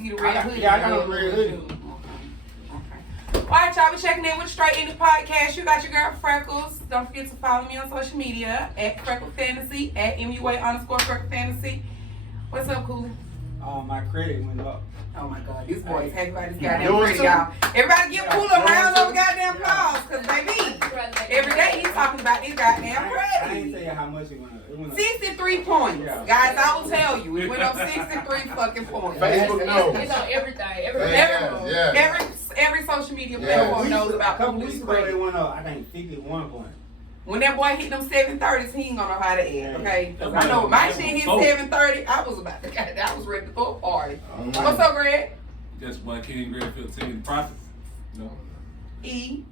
You the red hoodie. Yeah, I got a red hoodie. Okay. Alright, y'all, we checking in with the Straightignantpodcast. You got your girl Freckles. Don't forget to follow me on social media at Freckle Fantasy, at MUA_Freckle Fantasy. What's up, Cooley? My credit went up. Oh my God, these boys, everybody's goddamn pretty, y'all. Everybody give Cooley a round of goddamn applause, cause baby, every day he's talking about these goddamn credit. I ain't tell you how much it went up. It went up 63 points. Yeah. Guys, I will tell you, it went up 63 fucking points. Facebook knows. It's on everything. Every social media platform knows about a couple Cooley's weeks ago, credit. it went up, I think, 51 points. When that boy hit them 730s, he ain't gonna know how to add, okay? Cause I know when my shit hit 730, I was about to, I was ready to throw a party. What's up, Greg? That's why King Greg 15 profit. No. E.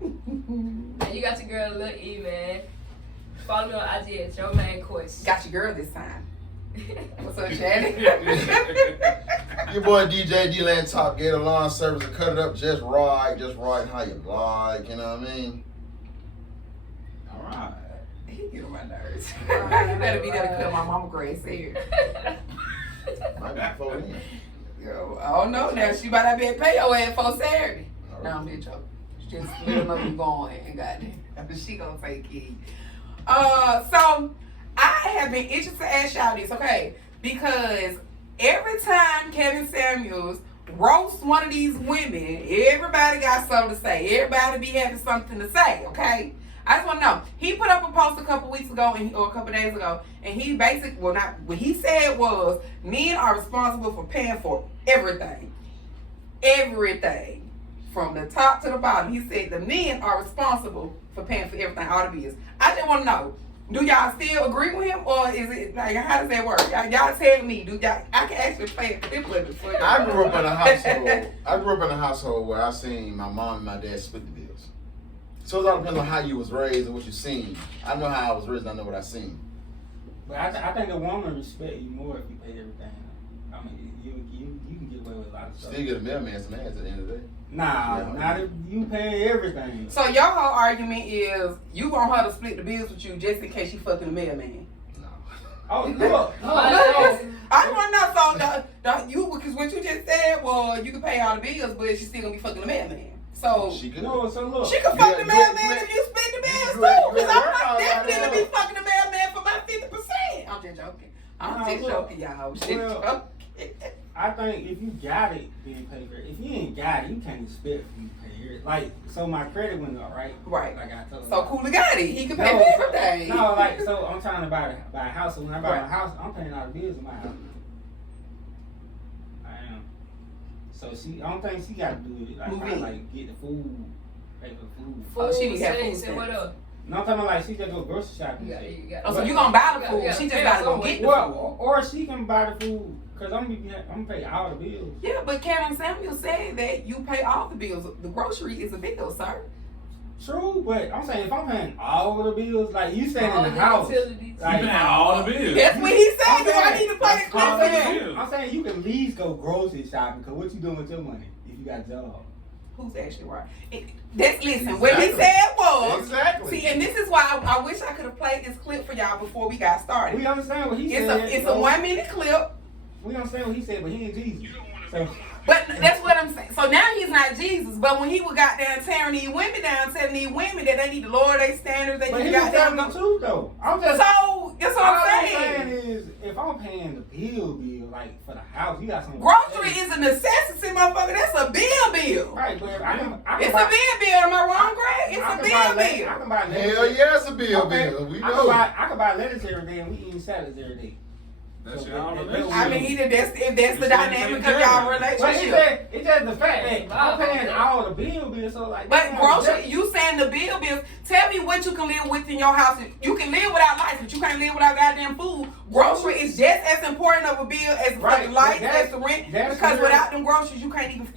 And you got your girl Lil E, man. Follow me on IG at Your Man Quest. Got your girl this time. What's up, Shannon? Your boy DJ D-Land Top Gator Lawn Service and cut it up just right how you like, you know what I mean? Alright. He get on my nerves. You better be there to cut my mama Grace hair. Might be before then. Yo, I don't know now. She might not be able to pay your ass for Saturday. No, I'm just joking. Just let her know you going and goddamn. She gonna take it. So I have been itching to ask y'all this, okay? Because every time Kevin Samuels roasts one of these women, everybody got something to say. Everybody be having something to say, okay? I just want to know. He put up a post a couple weeks ago, or a couple days ago, and he basically, well, not what he said was, men are responsible for paying for everything. Everything. From the top to the bottom. He said the men are responsible for paying for everything, all the bills. I just want to know, do y'all still agree with him, or is it, like, how does that work? Y'all tell me, do y'all, I can actually play a clip with it for you. I grew up in a household where I seen my mom and my dad split the bills. So it all depends on how you was raised and what you seen. I know how I was raised, I know what I seen. But I think a woman respect you more if you pay everything. I mean, you can get away with a lot of stuff. Still get a mailman some ass at the end of the day. Nah, not if you pay everything. So your whole argument is you want her to split the bills with you just in case she fucking the mailman. No. Oh, look. I just want to know, so you, because what you just said was you can pay all the bills, but she's still gonna be fucking the mailman. So She could. No, so look. she could fuck the mailman if you split the bills too. Because I'm definitely be fucking the mailman for my 50%. I'm just joking. I'm just joking, y'all. Shit, joking. I think if you got it, then pay for it. If you ain't got it, you can't expect you to pay it. Like, so my credit went up, right? Right. Like I told you. So Cooley got it. He can pay for everything. No, like, so I'm trying to buy a house. So when I buy a house, I'm paying all the bills in my house. I am. So I don't think she got to do it. Like, I like get the food, pay for food. Oh, she need to have food stamps. What up? No, I'm talking about like she just go grocery shopping. Oh, so you gonna buy the food? She just gotta go get the food. Or she can buy the food. Cause I'm gonna pay all the bills. Yeah, but Kevin Samuel said that you pay all the bills. The grocery is a bill, sir. True, but I'm saying if I'm paying all the bills, like you staying in the house, You paying all the bills. That's what he said. Do I need to pay the all the grocery? bills. I'm saying you can at least go grocery shopping. Cause what you doing with your money if you got a job? Who's actually right? Listen, what he said was. Exactly. See, and this is why I wish I could have played this clip for y'all before we got started. We understand what he said. It's a 1 minute clip. We understand what he said, but he ain't Jesus. So. But that's what I'm saying. So now he's not Jesus. But when he was got down tearing these women down, telling these women that they need to lower their standards, they But need he to was got telling down. the truth though. I'm just. So that's what I'm saying. Is if I'm paying the bill, like for the house, you got some. Grocery is a necessity, motherfucker. That's a bill. Right, but I can It's buy, a bill. Am I wrong, Greg? It's a bill. I can buy lettuce. Hell yeah, it's a bill. We know. I can buy lettuce every day and we eating salads every day. That's So y'all that- relationship. I mean, if that's the dynamic of y'all But relationship. it's just the fact that I'm paying all the bills, so like. But grocery, you saying the bills, tell me what you can live with in your house. You can live without lights, but you can't live without goddamn food. Grocery is just as important of a bill as the fucking lights, as the rent. Because without them groceries, you can't even,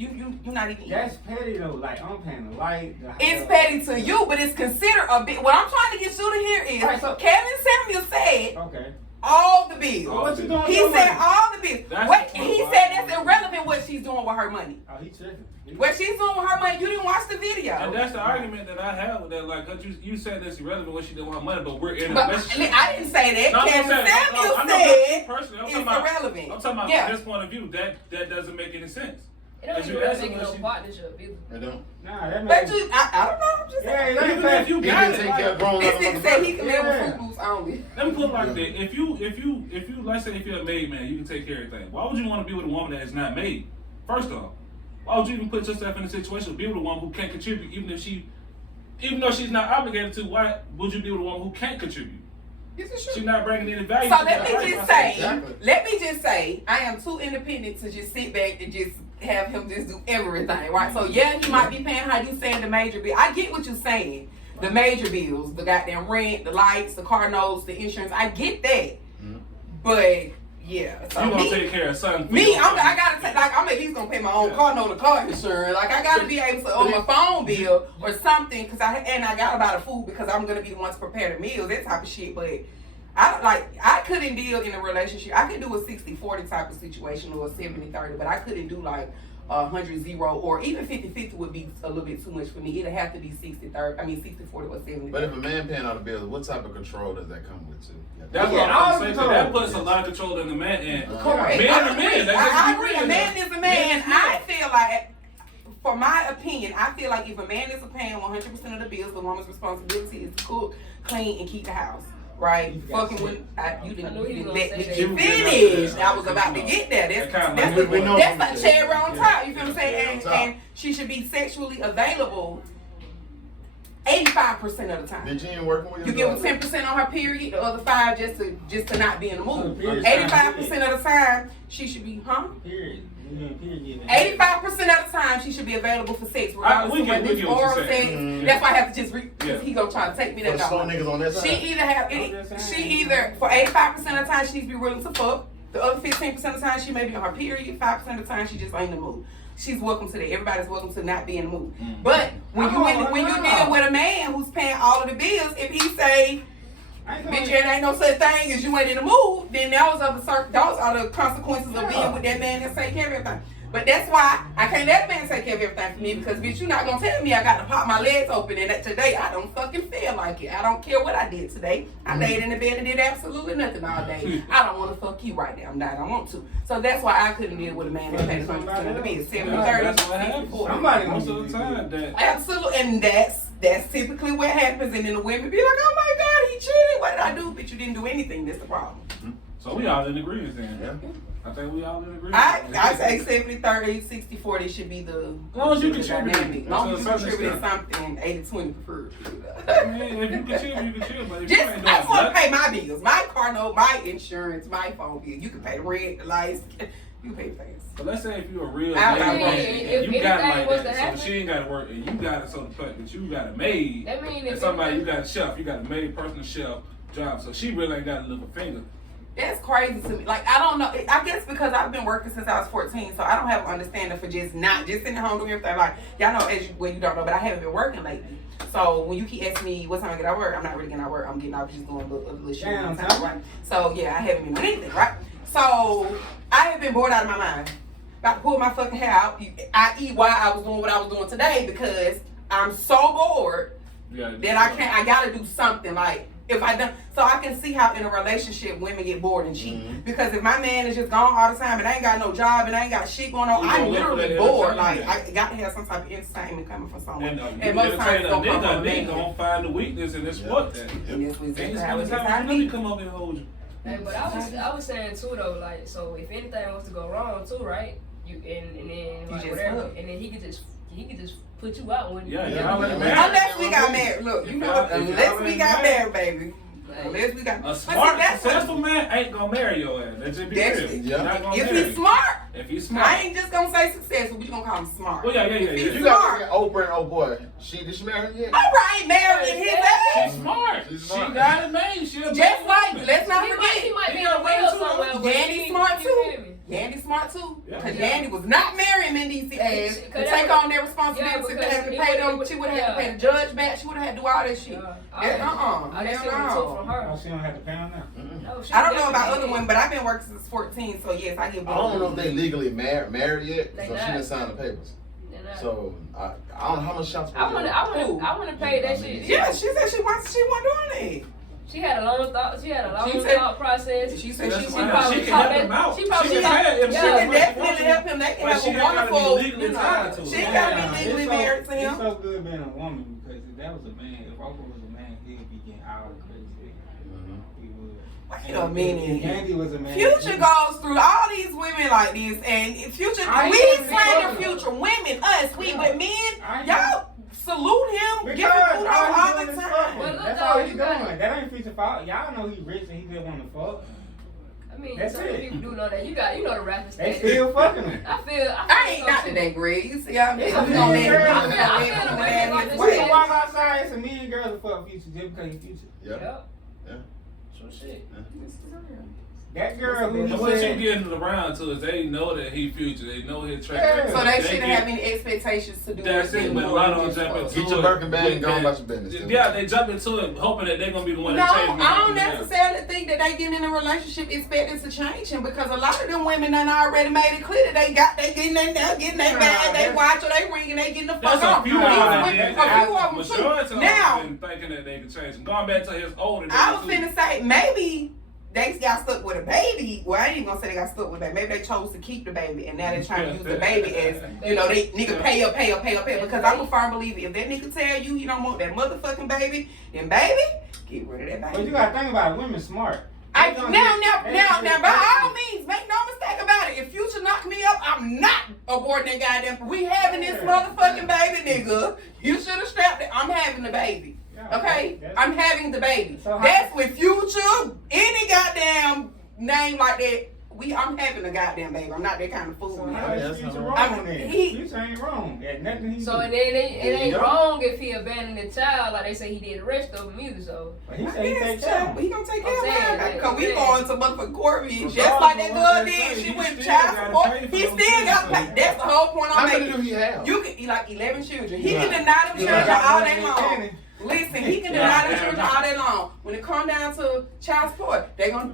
you're not even eating. That's petty though, like I'm paying the light. It's petty to you, but it's considered a bit. What I'm trying to get you to hear is, Right, so- Kevin Samuel said, Okay. all the bills. What you doing? He said all the bills. That's What the he point. said that's irrelevant what she she's doing with her money. Oh, he tripping. What she's doing with her money, you didn't watch the video. And that's the argument that I have with that. Like, cause you said that's irrelevant when she didn't want money, but we're in a But relationship. I didn't say that. No, Kevin Samuel I'm said it's irrelevant. I'm talking about Yeah. from this point of view. That doesn't make any sense. It don't even really make no partnership either. It don't. Nah, that But man. I don't know. I'm just saying. Yeah, Even if you He got didn't it, take care of grown This up nigga said he can live Yeah. with Fruit Loops only. let me put it like that. If you let's say if you're a maid man, you can take care of everything. Why would you want to be with a woman that is not made? First off, why would you even put yourself in a situation to be with a woman who can't contribute, even though she's not obligated to? Why would you be with a woman who can't contribute? She's not bringing any value. So to let your me life. just say, I am too independent to just sit back and just have him just do everything, right? So yeah, he might be paying how you saying the major bill. I get what you're saying. The major bills, the goddamn rent, the lights, the car notes, the insurance. I get that. But yeah, so You gonna take care of something. I gotta take, like, I'm at least gonna pay my own car note and car insurance. Like, I gotta be able to own my phone bill or something, cause I gotta buy the food because I'm gonna be the one to prepare the meals, that type of shit. But I couldn't deal in a relationship. I could do a 60-40 type of situation or a 70-30, but I couldn't do like 100-0 or even 50-50 would be a little bit too much for me. It'd have to be 60-30. I mean 60-40 or 70. But if a man paying all the bills, what type of control does that come with too? That's what I'm saying. That puts a lot of control in the man. And Correct. men are men. I agree. A man is a man. I feel like, for my opinion, I feel like if a man is paying 100% of the bills, the woman's responsibility is to cook, clean, and keep the house. Right? Fucking when you didn't let me finish. I was about to get there. That's a cherry on top. You feel what I'm saying? And she should be sexually available 85% of the time. Did you ain't working with You give her 10% on her period, the other 5 just to not be in the mood. 85% of the time she should be, Period. 85% of the time she should be available for sex, regardless of whether it's oral sex. That's why I have to just he gonna try to take me that slow niggas on that side. She either for 85% of the time she needs to be willing to fuck. The other 15% of the time she may be on her period. 5% of the time she just ain't in the mood. She's welcome to that. Everybody's welcome to not be in the mood. But when you deal with a man who's paying all of the bills, if he say, bitch, it ain't no such thing as you ain't in the mood, then those are the consequences of being with that man that take care of everything. But that's why I can't let a man take care of everything for me, because bitch, you're not gonna tell me I got to pop my legs open and that today I don't fucking feel like it. I don't care what I did today. I laid in the bed and did absolutely nothing all day. I don't want to fuck you right now. I don't want to. So that's why I couldn't deal with a man that pays 100% of the bill. 70-30, 60-40. Somebody most of the time that. Absolutely, and that's typically what happens. And then the women be like, oh my God, he cheated. What did I do? Bitch, you didn't do anything. That's the problem. So we all in agreement then. Yeah. I think we all in agreement. I say 70-30, 60-40 should be the long as you contribute. dynamic. As long as you contribute something, 80-20 preferred. I mean, if you can chill, you can chill. But if you ain't doing I just want to nothing, pay my bills, my car note, my insurance, my phone bill. You can pay the rent, the lights. You pay things. but let's say if you're a real I maid mean, man, if and you got it anything was like to that, happen- so she ain't got to work, and you got it so the fact that you got a maid, That mean and if somebody, you anything- got a chef, you got a maid, personal chef job, so she really ain't got to lift a finger. That's crazy to me. Like, I don't know. I guess because I've been working since I was 14, so I don't have an understanding for just sitting at home doing everything. Like, y'all know, you don't know, but I haven't been working lately. So when you keep asking me what time I get out of work, I'm not really getting out of work. I'm getting out just doing a little shit on time, right? So yeah, I haven't been doing anything, right? So I have been bored out of my mind. About to pull my fucking hair out, i.e. why I was doing what I was doing today, because I'm so bored that I gotta do something. Like, if I don't, so I can see how in a relationship women get bored and cheat. Because if my man is just gone all the time and I ain't got no job and I ain't got shit going on, I'm literally bored. Like, I got to have some type of entertainment coming from someone. And most times, nigga gonna find the weakness and it's what that. And this was And exactly it's how the it time is. when you come over and hold you. Hey, but I was saying too though, like, so if anything was to go wrong too, right? You and then like just whatever, fuck. and then he could just put you out when Unless we got married. Look, you know, unless we got married, baby. Unless we got a smart, successful man ain't gonna marry your ass. That's just be real. If he's smart. If he's smart. I ain't just gonna say successful, we gonna call him smart. Well, yeah. If he's You smart. got Oprah and oh boy. Did she marry him yet? All right, married in his age. She's smart. She's She smart. got it made. She Just like, let's not forget. he might be in a wheel somewhere. but Yandy's he- smart you too. feel me? Yandy's smart too. Yeah. Because Yandy was not marrying Mendici ass to Cause take on their responsibility Yeah, to because have to it pay would- them. She would have had to pay the judge back. She would have had to do all that shit. I guess she Hell was no. took from her. Oh, she don't have to pay on now. No, she I don't know about definitely other women, but I've been working since 14, so yes, I give. I don't know if they legally married yet, They so not. she didn't sign the papers. They're not. So I don't know how much shots. I wanna pay that shit. Yeah, she said she wasn't doing it. She had a long thought. She had a long She said- thought process. She said That's she fine. probably She can help him out. She probably She can thought- pay if She Yeah, can but- definitely help him. They can But have she a ain't gotta be wonderful, legally you know. tied to She it. ain't gotta be It's legally so- married to him. It's so good being a woman because if that was a man, if Oprah was a man, he'd be getting all the crazy. He would. Wait a minute. Yandy was a man. Future goes through all these women like this, and Future, I we ain't slander fucking- Future, women, us, we, Yeah. but men, I ain't- y'all salute him, give him Because kudos all all he the doing is time. fucking. Well, look, That's though, all you he got doing. it. That ain't Future fault. Y'all know he rich and he just want to fuck. I mean, That's some it. people do know that. You know the rappers. They still fucking him. I feel I ain't so not too. today, Greg. You see, I'm It's just a gonna let mean him girl. do I feel that like his this We way. can walk outside. It's a million girls that fuck Future just because he's Future. Yeah. Yep. So shit. That girl who And he what you said. getting around to is they know that he Future. They know his track Yeah. record. So they shouldn't get- have any expectations to do That's it, anything but a more lot than of them just jump fuck. into Get your it Birkin bag with and go that- about your business. Yeah, they jump into it hoping that they're gonna be the one No, that change I don't them. necessarily think that they get in a relationship expecting to change him because a lot of them women done already made it clear that they getting in there, getting their bag, they watch or they ring and they getting the fuck That's a off. few These of them. women- that a few of them Majority too. of them Now, been thinking that they could change him. Going back to his older days. I was too. finna say maybe they got stuck with a baby. Well, I ain't even gonna say they got stuck with a baby. Maybe they chose to keep the baby and now they're trying to use the baby as, you know, they nigga pay up. Because I'm a firm believer. If that nigga tell you he don't want that motherfucking baby, then baby, get rid of that baby. But you gotta think about it. Women smart. Now, They by all means, make no mistake about it. If Future knock me up, I'm not aborting that goddamn. We having this motherfucking baby, nigga. You should have strapped it. I'm having the baby. Okay? I'm having the baby. So how- That's with Future, any goddamn name like that. I'm having a goddamn baby. I'm not that kind of fool. So man. how Yeah, is that's Future not wrong wrong. then? He- Future ain't wrong. There's nothing he So do. it ain't Yeah. wrong if he abandoned the child like they say he did the rest of them either. So But he said he Yes, take care child, of but him. he gonna take I'm care of saying, mine. like, Because we I'm going to motherfucking court, bitch. Just Regardless like that of girl what they did. say, She he went still child gotta support. pay for He them still got children. paid. That's the whole point How I'm many making. do he have? You can like 11 children. He Yeah. can deny them Yeah. children all day Yeah. long. Listen, he can deny them children all day long. When it come down to child support, they gonna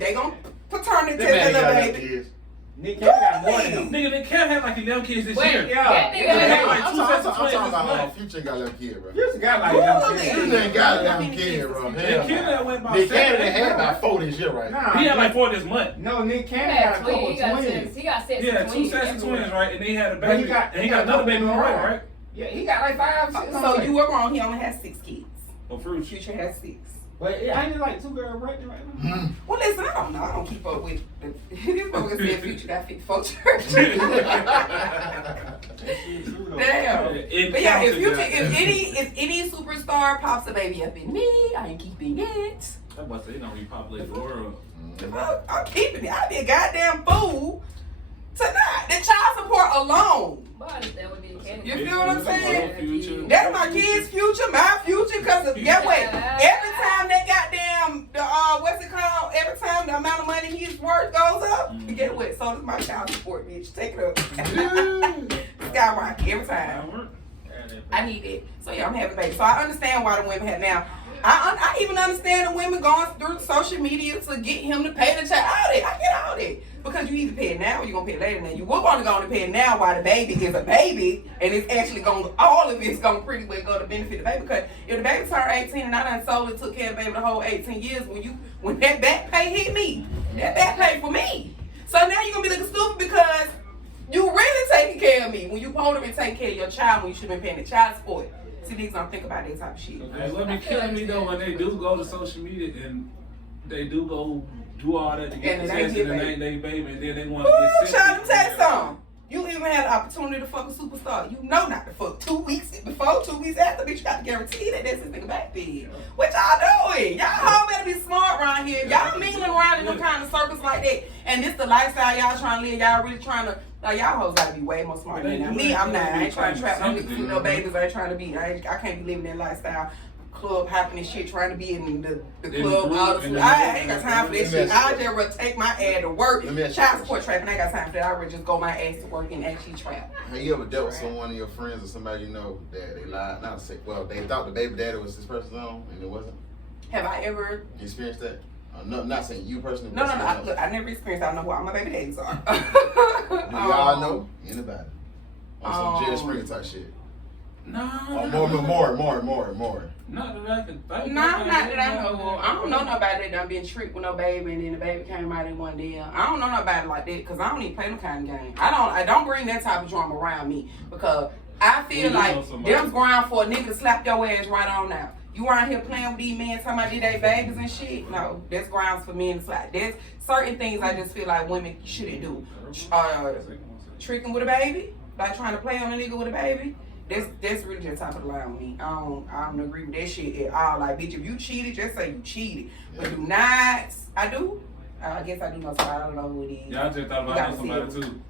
paternity That man test got the enough baby. kids. Nick Cannon got more than him. Nigga, they can't have like 11 kids this Wait, year. Yeah. that nigga Yeah. had Like I'm two talking sets of twins about this month. Future got 11 kids, bro. Future got like Really? Future ain't got How 11 many kids, kids bro. does he Hell Nick Cannon no. went about Nick 7. Cannon had about 4 this year, right? Nah, He had like 4 this month. No, Nick He Cannon had got a couple twins. twins. He got sets Yeah, of 2 twins. sets of twins, right? And then he had a But baby. he got- and he got another baby on the way, right? Yeah, he got like 5, 6. So you were wrong. He only has 6 kids. Oh, fruit. Future has 6. But ain't it like 2 girls pregnant right now? Well, listen, I don't know. I don't keep up with this motherfucker said Future got 54 churches. That shit true though. Damn. It But yeah, counts if as any superstar pops a baby up in me, I ain't keeping it. I'm about to say, they don't repopulate the world. I'm keeping it. I'd be a goddamn fool to not. The child support alone. But I understand what Nick Cannon You did. feel what I'm saying? Future. That's my kids' future, my future. Cause get what? Every time that goddamn what's it called? Every time the amount of money he's worth goes up, get what? So does my child support, bitch. Take it up. Skyrocket every time. I need it. So yeah, I'm having a baby. So I understand why the women have now. I even understand the women going through social media to get him to pay the child. All that. I get all that. Because you either pay it now or you're going to pay it later. Now, you will want to go and pay it now while the baby is a baby. And it's actually going, all of it's going to pretty well go to benefit the baby. Because if the baby turned 18 and I done solely took care of the baby the whole 18 years, when that back pay hit me, that back pay for me. So now you're going to be looking stupid because you really taking care of me when you supposed to be taking care of your child when you should have been paying the child support. See, niggas don't think about that type of shit. They let me kill me though when they do go to social media and they do go do all that to get And the it ain't sex his and it baby. ain't they baby and then they want Ooh, to get child, let me tell you sick. something. You even had the opportunity to fuck a superstar. You know not to fuck 2 weeks before, 2 weeks after, bitch. You got to guarantee that that's his nigga back then. What y'all doing? Y'all all better be smart around here. Y'all mingling around in them kind of circles like that. And this the lifestyle y'all trying to live. Y'all really trying to, like, y'all hoes got to be way more smart than me. I'm not. I ain't trying to trap no niggas with no babies. I ain't trying to be, I can't be living that lifestyle. club hopping and shit, trying to be in the In club. the All group, the in food. the I ain't got time for that Let me shit. ask I you just rather take my ass to work. Let me ask you Child a support trapping. I ain't got time for that. I rather just go my ass to work and actually trap. Have you ever dealt with someone of your friends or somebody you know that they lied? Not say, well, they thought the baby daddy was this person's own and it wasn't. Have I ever? You experienced that? No, not saying you personally. No. but someone Look, I never experienced. I don't know who all my baby daddies are. else. Do y'all know anybody? On some Jerry Springer type shit. No. More. Not that I can think. No, not that I know of. I don't know nobody that done been tricked with no baby and then the baby came out in one day. I don't know nobody like that because I don't even play no kind of game. I don't bring that type of drama around me because I feel like them's ground for a nigga to slap your ass right on now. You around here playing with these men, talking about they babies and shit? No, that's grounds for men to slap. There's certain things I just feel like women shouldn't do. Tricking with a baby, like trying to play on a nigga with a baby. That's really just top of the line with me. I don't agree with that shit at all. Like, bitch, if you cheated, just say you cheated. But do not. I do. I guess I do know somebody. I don't know who it is. Yeah, I just thought about somebody too.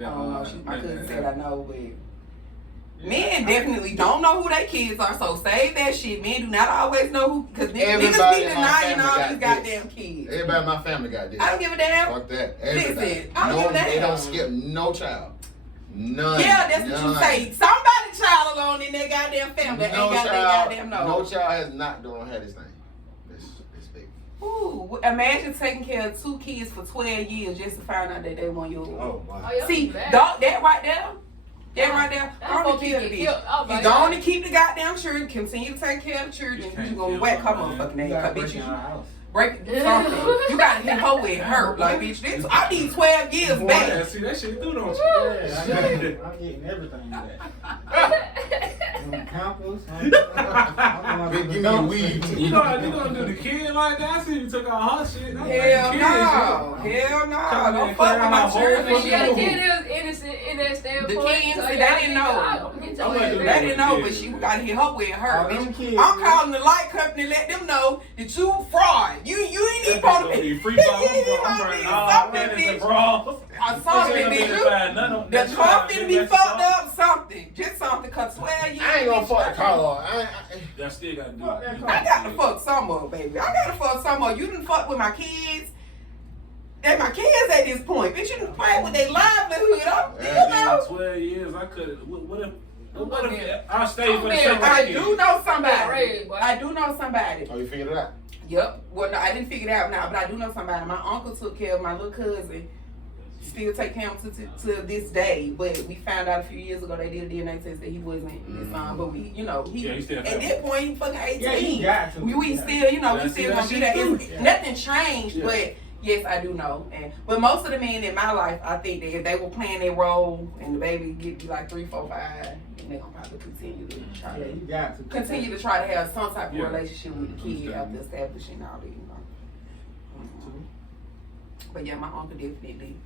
I don't know. My cousin said I know, but men definitely don't know who their kids are. So save that shit. Men do not always know who, because niggas be denying all these goddamn kids. Everybody in my family got this. I don't give a damn. Fuck that. Everybody. Listen, I don't give a damn. They don't skip no child. None. Yeah, that's what you say. Somebody child alone in their goddamn family ain't got their goddamn nose. No child has not don't have this thing. This big. Ooh, imagine taking care of 2 kids for 12 years just to find out that they want your. Oh wow. Oh, yeah, See, bad. that right there. That right there. That Go on fuck and kill the you get bitch. killed. Oh, my You go God. on and keep the goddamn children. Continue to take care of the children. You You can't gonna kill whack her them, man. motherfucking name. You gotta Cause bitch, break in our house. break something. You gotta hit her with hurt. Like, bitch, this I need 12 years Boy, back. see that shit through, don't you? Yeah, I'm getting everything back. Campus. Big, give me a weed. You gonna do the kid like that? I see you took all her shit. I'm Hell like, no. the kids, Hell no. Come Don't in, fuck with clear my out my children. whole But yeah, the kid is innocent in that standpoint. The kid, so see, yeah, they didn't know. I'm They didn't know, but she gotta hit her with her. All them Bitch. kids, I'm calling the light company, let them know that you fraud. You ain't even That bitch supposed gonna to be be free ball. You I'm need running to all something, that is a bitch. brawl. Something, bitch. The car finna be fucked up, something. Just something, cause 12 years. I ain't gonna bitch, fuck the car. Y'all still gotta do Fuck it. that I got to fuck some more, baby. I gotta fuck some more. You done fuck with my kids. And my kids at this point. Bitch, you done play with their livelihood. You know. 12 years, I could. What if I stayed for the I'm same I kid? do know somebody. Right, boy. I do know somebody. Oh, you figured it out? Yep. Well, no, I didn't figure it out now, but I do know somebody. My uncle took care of my little cousin. Still take care of him to this day. But we found out a few years ago they did a DNA test that he wasn't his son. But we, he still at that point he fucking 18. Yeah, he got to. We still, we Yeah, still that gonna be shit there. too. It's, nothing changed, Yeah. but yes, I do know. But most of the men in my life, I think that if they were playing their role and the baby get be like 3, 4, 5, then they're gonna probably continue to try Yeah, to you got to. try to have some type of Yeah. relationship with the kid Understand. after establishing all that, But yeah, my uncle definitely,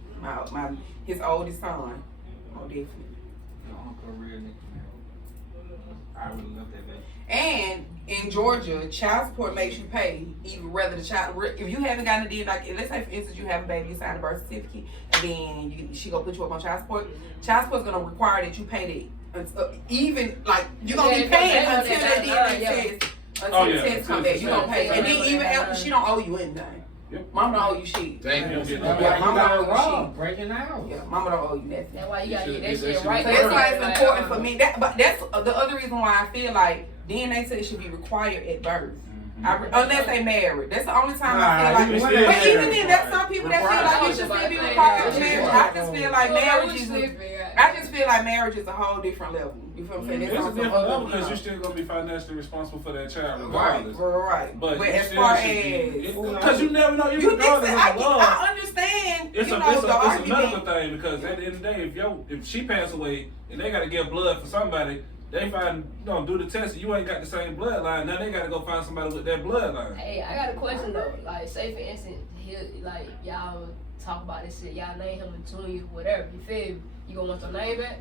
his oldest son, definitely. Your uncle a real nigga. I really love that baby. And in Georgia, child support makes you pay even whether the child, if you haven't gotten a deal, like let's say for instance you have a baby, you sign a birth certificate, and then she gonna put you up on child support. Child support's gonna require that you pay that, even like you're gonna be paying until that DNA test, until the test come back. You gonna pay, and then even after she don't owe you anything. Yep. Mama don't owe you shit. Thank you. That's Yeah, why you mama got don't it owe you wrong. shit. Breaking out. Yeah, mama don't owe you nothing. That's why you gotta get that Get that shit shit right. So that's why it's important for me. But that's the other reason why I feel like DNA test should be required at birth. Unless they married. That's the only time I feel like. But even then, there's some people that feel like it should still be required at marriage. I just feel like marriage is a whole different level. You feel what I'm saying? It's It's a on some different level other, because you're still gonna be financially responsible for that child right, regardless. right. But as still far should as be, because you never know, you even think regardless that of the love. I understand. It's you a know, the medical argument. thing because at the end of the day, if she passed away and they gotta give blood for somebody, they find do the test. You ain't got the same bloodline. Now they gotta go find somebody with that bloodline. Hey, I got a question though. Like, say for instance, like y'all talk about this shit, y'all name him and tune you, whatever. You feel me? You gonna want your name back?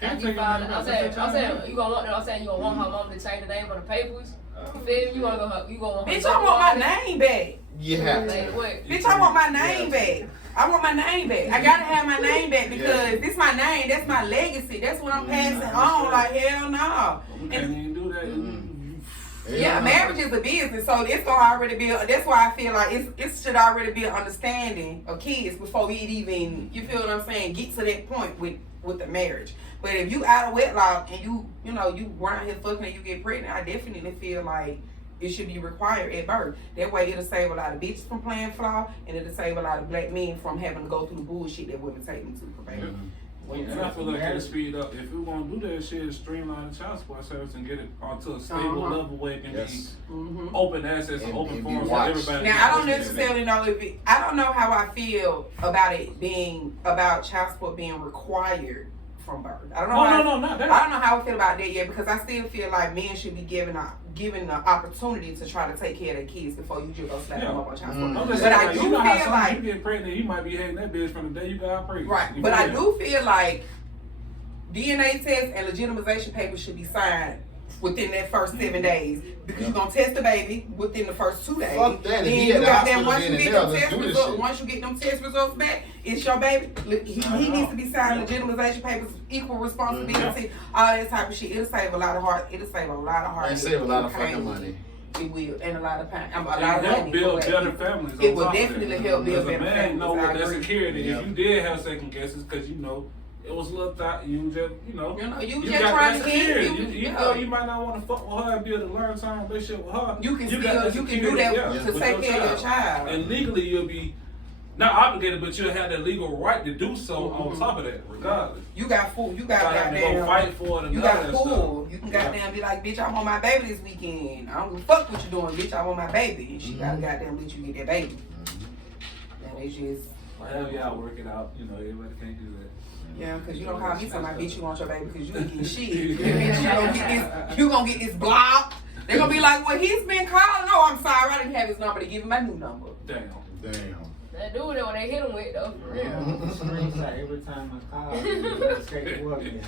Can't You take find, your I'm name saying, back. you gonna want. I'm saying you gonna want her mom to change the name on the papers. You feel me? You gonna go. You gonna want. Bitch, I want my name back. Yeah. Like, what? Bitch, I want my name back. I want my name back. I gotta have my name back because this my name. That's my legacy. That's what I'm passing on. Like hell no. We can't even do that. Yeah, marriage is a business, so it's gonna already be. That's why I feel like it should already be an understanding of kids before we even. You feel what I'm saying? Get to that point with the marriage. But if you out of wedlock and you around here fucking and you get pregnant, I definitely feel like it should be required at birth. That way it'll save a lot of bitches from playing flaw, and it'll save a lot of black men from having to go through the bullshit that women take them to for baby. And I feel like it'll speed up. If we're gonna do that shit, streamline the child support service and get it onto a stable level where it can be open access and open forums for everybody. Now I don't necessarily know I don't know how I feel about it being about child support being required from birth. I don't know. Not that. I don't know how I feel about that yet because I still feel like men should be given the opportunity to try to take care of their kids before you just go slap them up on child support. But I do feel like you get pregnant, you might be hating that bitch from the day you got pregnant. Right, but I do feel like DNA tests and legitimization papers should be signed within that first 7 days because you're gonna test the baby within the first 2 days. Fuck that. Then you got them once you get them test results back, it's your baby. He needs to be signing legitimization papers, equal responsibility, all that type of shit. It'll save a lot of heart. And save a lot of fucking money. It will, and a lot of pain. A lot of money. Build better families. It will definitely help build better families. Man, know what that security. If you did have second guesses, because it was a little thought, you just trying to get you might not want to fuck with her and be able to learn some relationship with her. You can do that to take care of your child. And legally you'll be not obligated, but you'll have that legal right to do so on top of that, regardless. You got fool. You got goddamn. Fight for it and you got fool. You can goddamn be like, bitch, I want my baby this weekend. I don't give a fuck what you doing, bitch. I want my baby. And she gotta goddamn let you get that baby. And it's just. Whatever y'all work it out, everybody can't do that. Yeah, because you don't call me somebody, bitch, you want your baby because you ain't getting shit. Bitch, you gonna get this block. They're gonna be like, well, he's been calling. No, I'm sorry, I didn't have his number to give him my new number. Damn. That dude that when they hit him with though, for real. Every time I call, it straight to voicemail.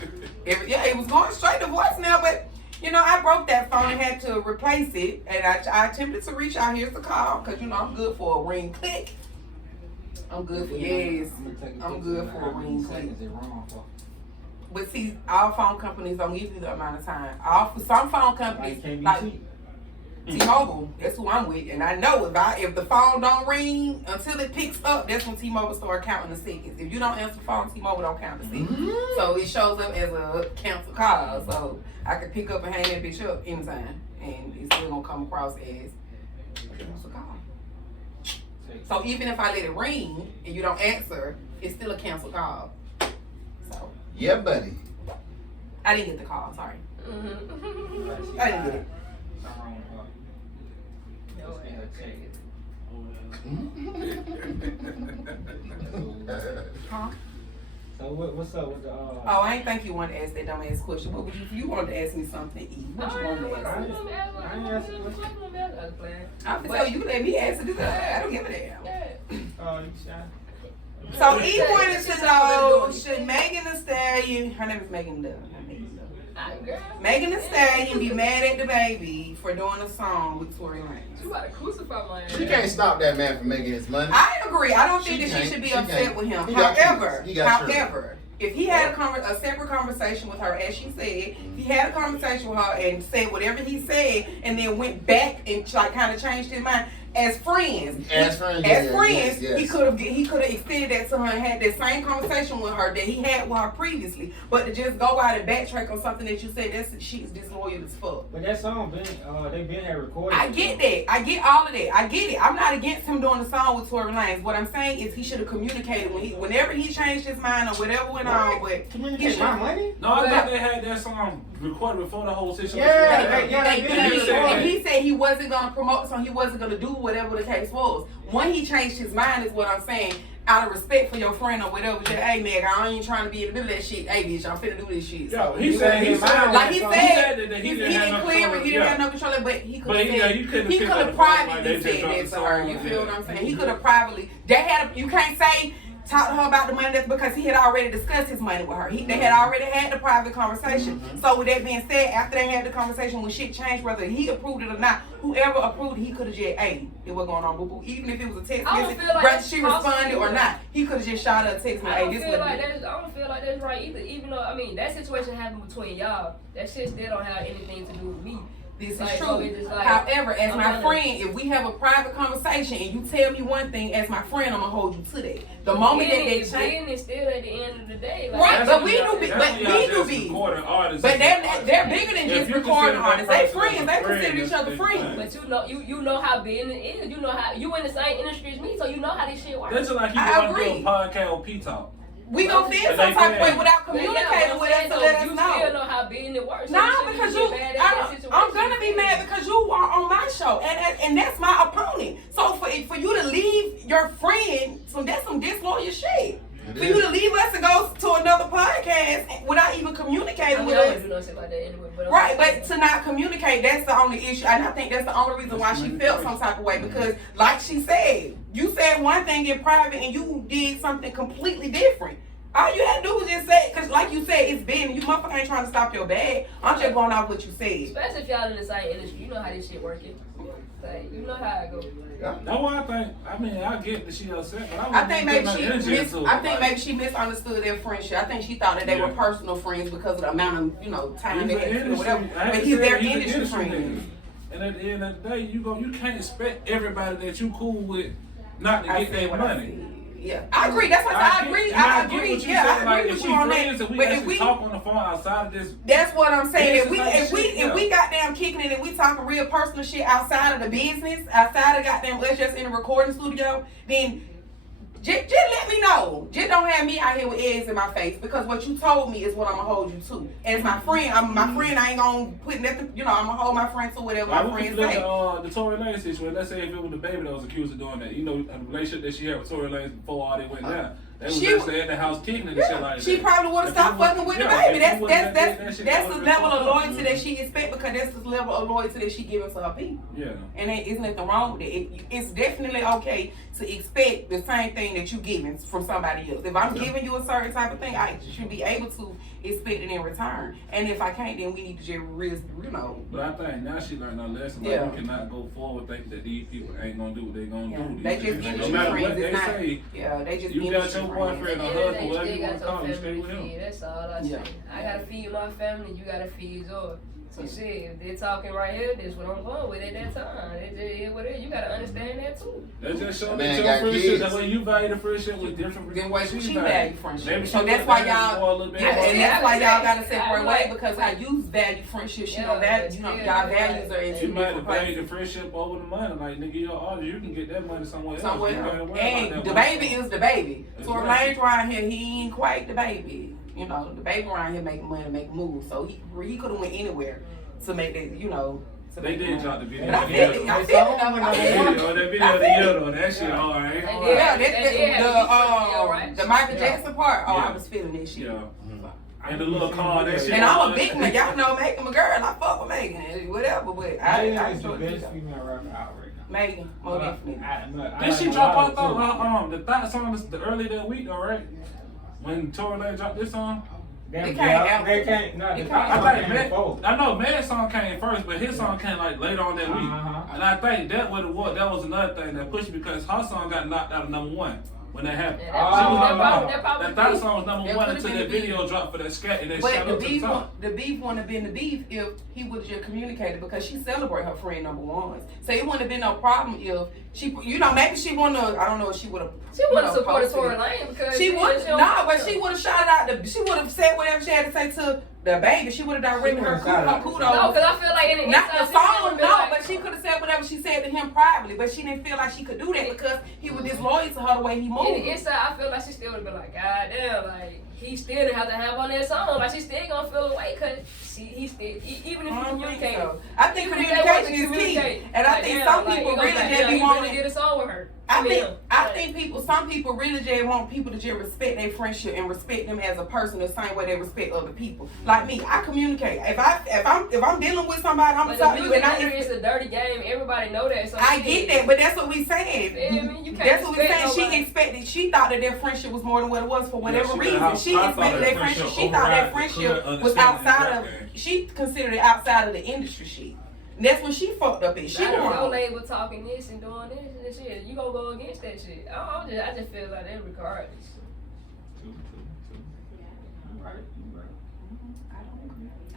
It was going straight to voicemail, but I broke that phone and had to replace it, and I attempted to reach out. Here's the call, because I'm good for a ring click. I'm good for I'm good for a ring click. But see, all phone companies don't give you the amount of time. Some phone companies like T-Mobile, that's who I'm with, and I know if the phone don't ring until it picks up, that's when T-Mobile start counting the seconds. If you don't answer the phone, T-Mobile don't count the seconds. So it shows up as a cancel call. So I can pick up and hang that bitch up anytime, and it's still gonna come across as a cancel call. So even if I let it ring and you don't answer, it's still a cancel call. So yeah, buddy. I didn't get the call. Sorry. I didn't get it. Huh? So what's up with the? Oh, I ain't think you wanted to ask that dumb ass question. What would you wanted to ask me something? What you wanted to ask me? I'm gonna tell you let me answer this. I don't give a damn. Oh, you shy? So E wanted to know, should Megan Thee Stallion? Her name is Megan Thee. Megan Thee Stallion be mad at the baby for doing a song with Tory Lanez. You gotta crucify my ass. She can't stop that man from making his money. I agree. I don't think that she should be upset with him. However, if he had a separate conversation with her, as she said, he had a conversation with her and said whatever he said, and then went back and kind of changed his mind. As friends, yes. he could have extended that to her and had that same conversation with her that he had with her previously. But to just go out and backtrack on something that you said, she's disloyal as fuck. But that song they been had recorded. I get that. I get all of that. I get it. I'm not against him doing the song with Tory Lanez. What I'm saying is he should have communicated whenever he changed his mind or whatever went on. But communicate my money? No, I thought they had that song recorded before the whole situation. And he said he wasn't gonna promote the song. He wasn't gonna do whatever the case was. When he changed his mind is what I'm saying. Out of respect for your friend or whatever, just, hey man, I ain't trying to be in the middle of that shit. Hey bitch, I'm finna do this shit. So he said he didn't clear it. He didn't have no control, but he could have privately said that to her. You feel what I'm saying? He could have privately. You can't say. Talk to her about the money. That's because he had already discussed his money with her. They had already had the private conversation. So with that being said, after they had the conversation, when shit changed, whether he approved it or not, whoever approved it, he could have just, hey, it was going on, boo boo. Even if it was a text message, whether she responded or not, he could have just shot her a text message. I don't feel like that's right either. Even though that situation happened between y'all, that shit still don't have anything to do with me. This is Like, true. so it's just like, However, as I'm my gonna- friend, if we have a private conversation and you tell me one thing, as my friend, I'm gonna hold you to that. The moment that they change, business still at the end of the day. Like, Right, That's but when we y'all- do be- that's but when we y'all do just be. recording artists. but they're bigger than If just you recording consider that artists. They person friends. as a They friend, consider each that's other the friends. But you know how business is. You know how you in the same industry as me, so you know how this shit works. That's just like you I want to do a agree. podcast with P Talk. We gonna feel But some they type of way can. without But yeah, communicating but with I'm us saying, to though, let us you know. still know how business works. So No, you shouldn't because get you, mad at that I'm situation. gonna be mad because you are on my show, and that's my opponent. So for you to leave your friend, that's some disloyal shit. For you to leave us and go to another podcast without even communicating I with would us. do nothing about that anyway. But Right, but to not communicate, that's the only issue. And I think that's the only reason why she felt some type of way. Because, like she said, you said one thing in private and you did something completely different. All you had to do was just say, because like you said, it's been, you motherfucker ain't trying to stop your bag. I'm just going off what you said. especially if y'all in the same industry, you know how this shit working. Like, you know how it go. That's why I think. I mean, I get that she upset, but I think maybe I maybe she misunderstood their friendship. I think she thought that they were personal friends because of the amount of time they had or whatever. But he's their industry friend. And at the end of the day, you can't expect everybody that you cool with not to I get said their what I money. said. Yeah, I agree. That's what I agree. I agree. Yeah, I agree with you on that. If we But actually talk on the phone outside of this, that's what I'm saying. If Business we goddamn kicking it and we talking real personal shit outside of the business, outside of goddamn us just in the recording studio, then just let me know. Just don't have me out here with eggs in my face, because what you told me is what I'm gonna hold you to. As my friend, I ain't gonna put nothing. I'm gonna hold my friend to whatever my friend say. the Tory Lanez situation. Let's say if it was the baby that was accused of doing that, the relationship that she had with Tory Lanez before all that went down. They was actually at the house kicking it and shit like that. She probably would have stopped fucking with the baby. That's the level of loyalty that she expect, because that's the level of loyalty that she giving to her people. Yeah. And there is nothing wrong with it. It's definitely okay to expect the same thing that you giving from somebody else. If I'm giving you a certain type of thing, I should be able to expect it in return. And if I can't, then we need to just But I think now she learned her lesson. Like, we cannot go forward thinking that these people ain't gonna do what they gonna do. They just no industry matter friends. what they It's say, not. They just you got industry your friends. boyfriend or Yeah, husband, whatever they you got want to your call him, stay family with to him. feed. That's all I Yeah. say. I gotta feed my family. You gotta feed yours. So shit, if they're talking right here, this what I'm going with at that time. It just is what it is. You gotta understand that too. That just shows Man that your got friendship, kids. that way you value the friendship with different Then why she she value friendship? Maybe So she that's would why value y'all, more a little bit yeah, more. and that's why y'all gotta I separate like- way, because how you value friendship, she Yeah, don't value. but Y'all still, values are in You two might have different valued places. the friendship over the money. Like, nigga, you're artist, you can get that money somewhere else. Somewhere You else. gotta worry And about the that baby money. is the baby. That's So right. Orlando around here, he ain't quite the baby. The baby around here making money, making moves. So he could have went anywhere to make that, to They make did money. drop the video. But I feel it. I They feel it. saw him when I they feel it. That video of the year though, that shit hard. I ain't gonna They lie. Yeah, did have the Michael Yeah. Jackson part. Oh, Yeah. I was feeling that shit. Yeah. And the little car, that shit. And I'm a hard. big man. Y'all know Megan, my girl. I fuck with Megan, whatever. But I is the enjoy best it. female rapper out right now. Megan, more definitely. Did she drop her thought, the thought song the early that week though, right? When Tory Lanez dropped this song? It came out. They can't. No, the It top came song I think came before. I know Man's song came first, but his song came like later on that week. And I think that what it was, that was another thing that pushed me, because her song got knocked out of #1 when that happened. Yeah, That probably thought song was number That one could've until been that the beef. video dropped for that scat and they But shot the up to the beef, top. the beef wouldn't have been the beef if he would have just communicated, because she celebrate her friend #1. So it wouldn't have been no problem if she, maybe she wouldn't. I don't know if she would have. She would have supported Tory Lanez because She would don't nah, but fuck she her. would have shouted out. She would have said whatever she had to say to the baby. She would have directed her kudos. No, because I feel like in the Not the inside, she song, would've no, been like, but she could have said whatever she said to him privately, but she didn't feel like she could do that because he was disloyal to her the way he in the moved. inside, I feel like she still would have been like, God damn, like, he still didn't have to have on that song. Like, she still gonna feel away because he still, even if I he don't think communicated. so. I think Even if they wasn't communication is key, communicating, and I like, think damn, some like, people he gonna really be like, just damn, be he really wanting. did a song with her. I think some people really just want people to just respect their friendship and respect them as a person the same way they respect other people. Like me, I communicate. If I'm dealing with somebody, I'm But gonna the talk to you, music and industry is a dirty game. Everybody know that. So I get that, but that's what we saying. Yeah, I mean, you can't That's what we saying. expect nobody. She expected. She thought that their friendship was more than what it was for whatever she reason. thought- She I thought expected that their friendship. friendship She thought that override friendship the was clear outside of. understanding. She considered it outside of the industry shit. And that's when she fucked up. She Like, if your wrong. label talking this and doing this and shit, you gonna go against that shit. I just feel like that regardless.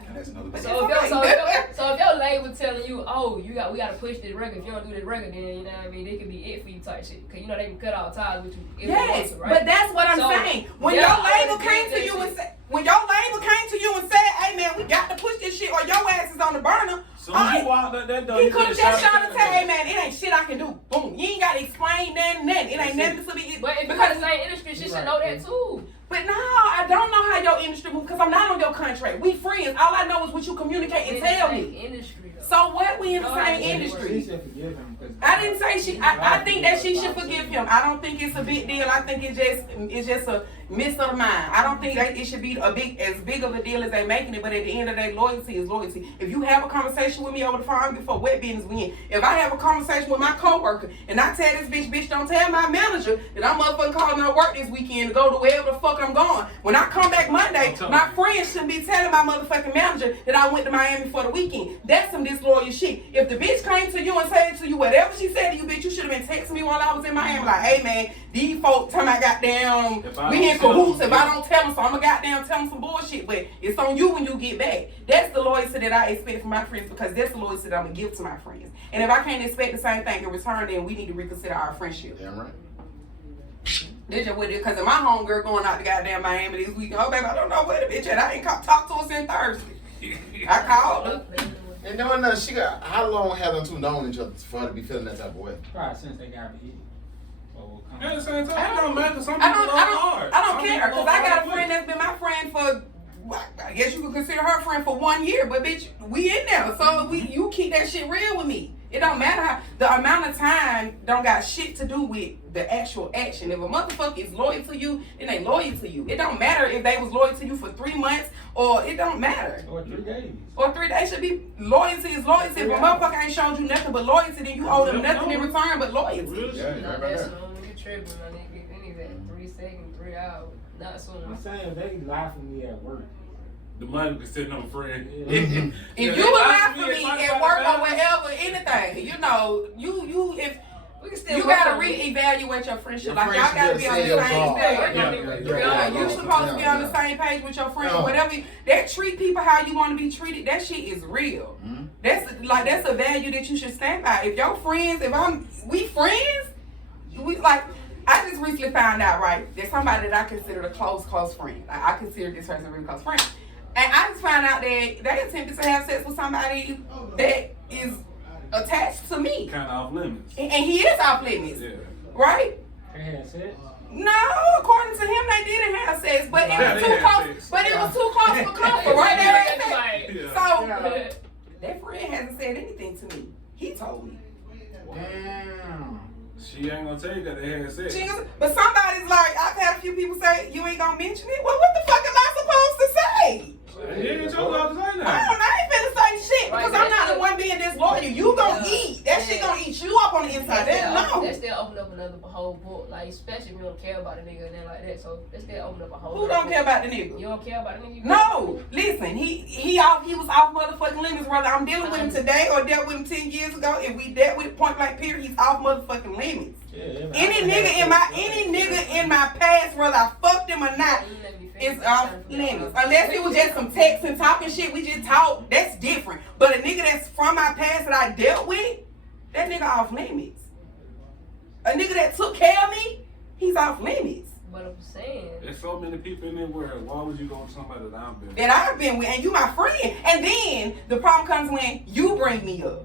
And that's another But thing. So if your label telling you, oh, we gotta push this record. If you don't do this record, then you know what I mean, it could be it for you type shit. Cause you know they can cut all ties with you. If Yes, they want to, right? but that's what I'm So, saying. When yeah, your label I came agree to you with and that said, when your label came to you and said, hey man, we got to push this shit or your ass is on the burner. So when you walked out that door, He you could have could've just shot and it said, hey man, it ain't shit I can do. Boom. You ain't gotta explain nothing. It ain't nothing to be But if you because got the same industry, she should know that too. but no, I don't know how your industry moves because I'm not on your contract. We friends. All I know is what you communicate and tell me. Industry, though. So what? We in the same She industry. should forgive him. I didn't say she. I think that she should forgive him. I don't think it's a big deal. I think it's just a miss of the mind. I don't think that it should be as big of a deal as they making it. But at the end of the day, loyalty is loyalty. If you have a conversation with me over the phone before wet business we in. If I have a conversation with my coworker and I tell this bitch don't tell my manager that I'm motherfucking calling her work this weekend to go to wherever the fuck I'm going. When I come back Monday, my friends shouldn't be telling my motherfucking manager that I went to Miami for the weekend. That's some disloyal shit. If the bitch came to you and said to you whatever she said to you, bitch, you should have been texting me while I was in Miami. Like, hey man, these folks tell me I goddamn we in cahoots. If I don't tell them, so I'm gonna goddamn tell them some bullshit. But it's on you when you get back. That's the loyalty that I expect from my friends because that's the loyalty that I'm gonna give to my friends. And if I can't expect the same thing in return, then we need to reconsider our friendship. Damn right. This just what it is, because if my homegirl going out to goddamn Miami this weekend, oh baby, I don't know where the bitch at. I ain't talk to her since Thursday. I called her. And then she got, how long have them two known each other for her to be feeling that type of way? Probably since they got hit. At the same time, it don't matter. Some I people hard. don't care because I got a friend that's been my friend for, I guess you could consider her friend for 1 year, but bitch, we in there. So you keep that shit real with me. It don't matter how, the amount of time don't got shit to do with the actual action. If a motherfucker is loyal to you, it ain't loyal to you. It don't matter if they was loyal to you for 3 months or it don't matter. Or 3 days. Or 3 days should be loyalty is loyalty. If a motherfucker ain't showed you nothing but loyalty, then you owe them nothing in return but loyalty. Yeah, No, right that's there. when you tripping, my nigga. If anything, 3 seconds, 3 hours, not sooner. I'm saying if they lie for me at work. The money can sit on a friend. Yeah. If you would lie for me at work or wherever, anything, you know, if We can still you gotta reevaluate your friendship. Your Like y'all gotta be on the friendship same is page. Yeah. You supposed to be on the same page with your friends. Whatever that treat people how you want to be treated. That shit is real. Mhm. That's a value that you should stand by. If your friends, we friends, we like. I just recently found out, right, that somebody that I considered a close friend. Like, I consider this person a really close friend. And I just found out that they attempted to have sex with somebody that is attached to me. Kind of off limits. And he is off limits, Yeah. right? They had sex. No, according to him, they didn't have sex, but it Yeah, was they too had close. sex. But it was too close for comfort, right? There, Yeah. so that friend hasn't said anything to me. He told me. Damn. She ain't gonna tell you that they had sex. But somebody's like, I've had a few people say, you ain't gonna mention it. Well, what the fuck am I supposed to say? You ain't told her to say I that. ain't finna say shit because I'm not the one being disloyal. You gonna eat. That shit gonna eat you up on the inside. That still open up another whole book, like especially if you don't care about a nigga and then like that. So that still open up a whole. Who don't care about the nigga? You don't care about the nigga? No, listen, he was off motherfucking limits. Whether I'm dealing with him today or dealt with him 10 years ago, if we dealt with point blank period, he's off motherfucking limits. Yeah, Any nigga in my past, whether I fucked him or not, is off limits. Unless it was just some text and talking shit, we just talk. That's different. But a nigga that's from my past that I dealt with, that nigga off limits. A nigga that took care of me, he's off limits. But I'm saying, There's so many people in the world. Why would you go to somebody that I've been? That I've been with, and you my friend. And then the problem comes when you bring me up.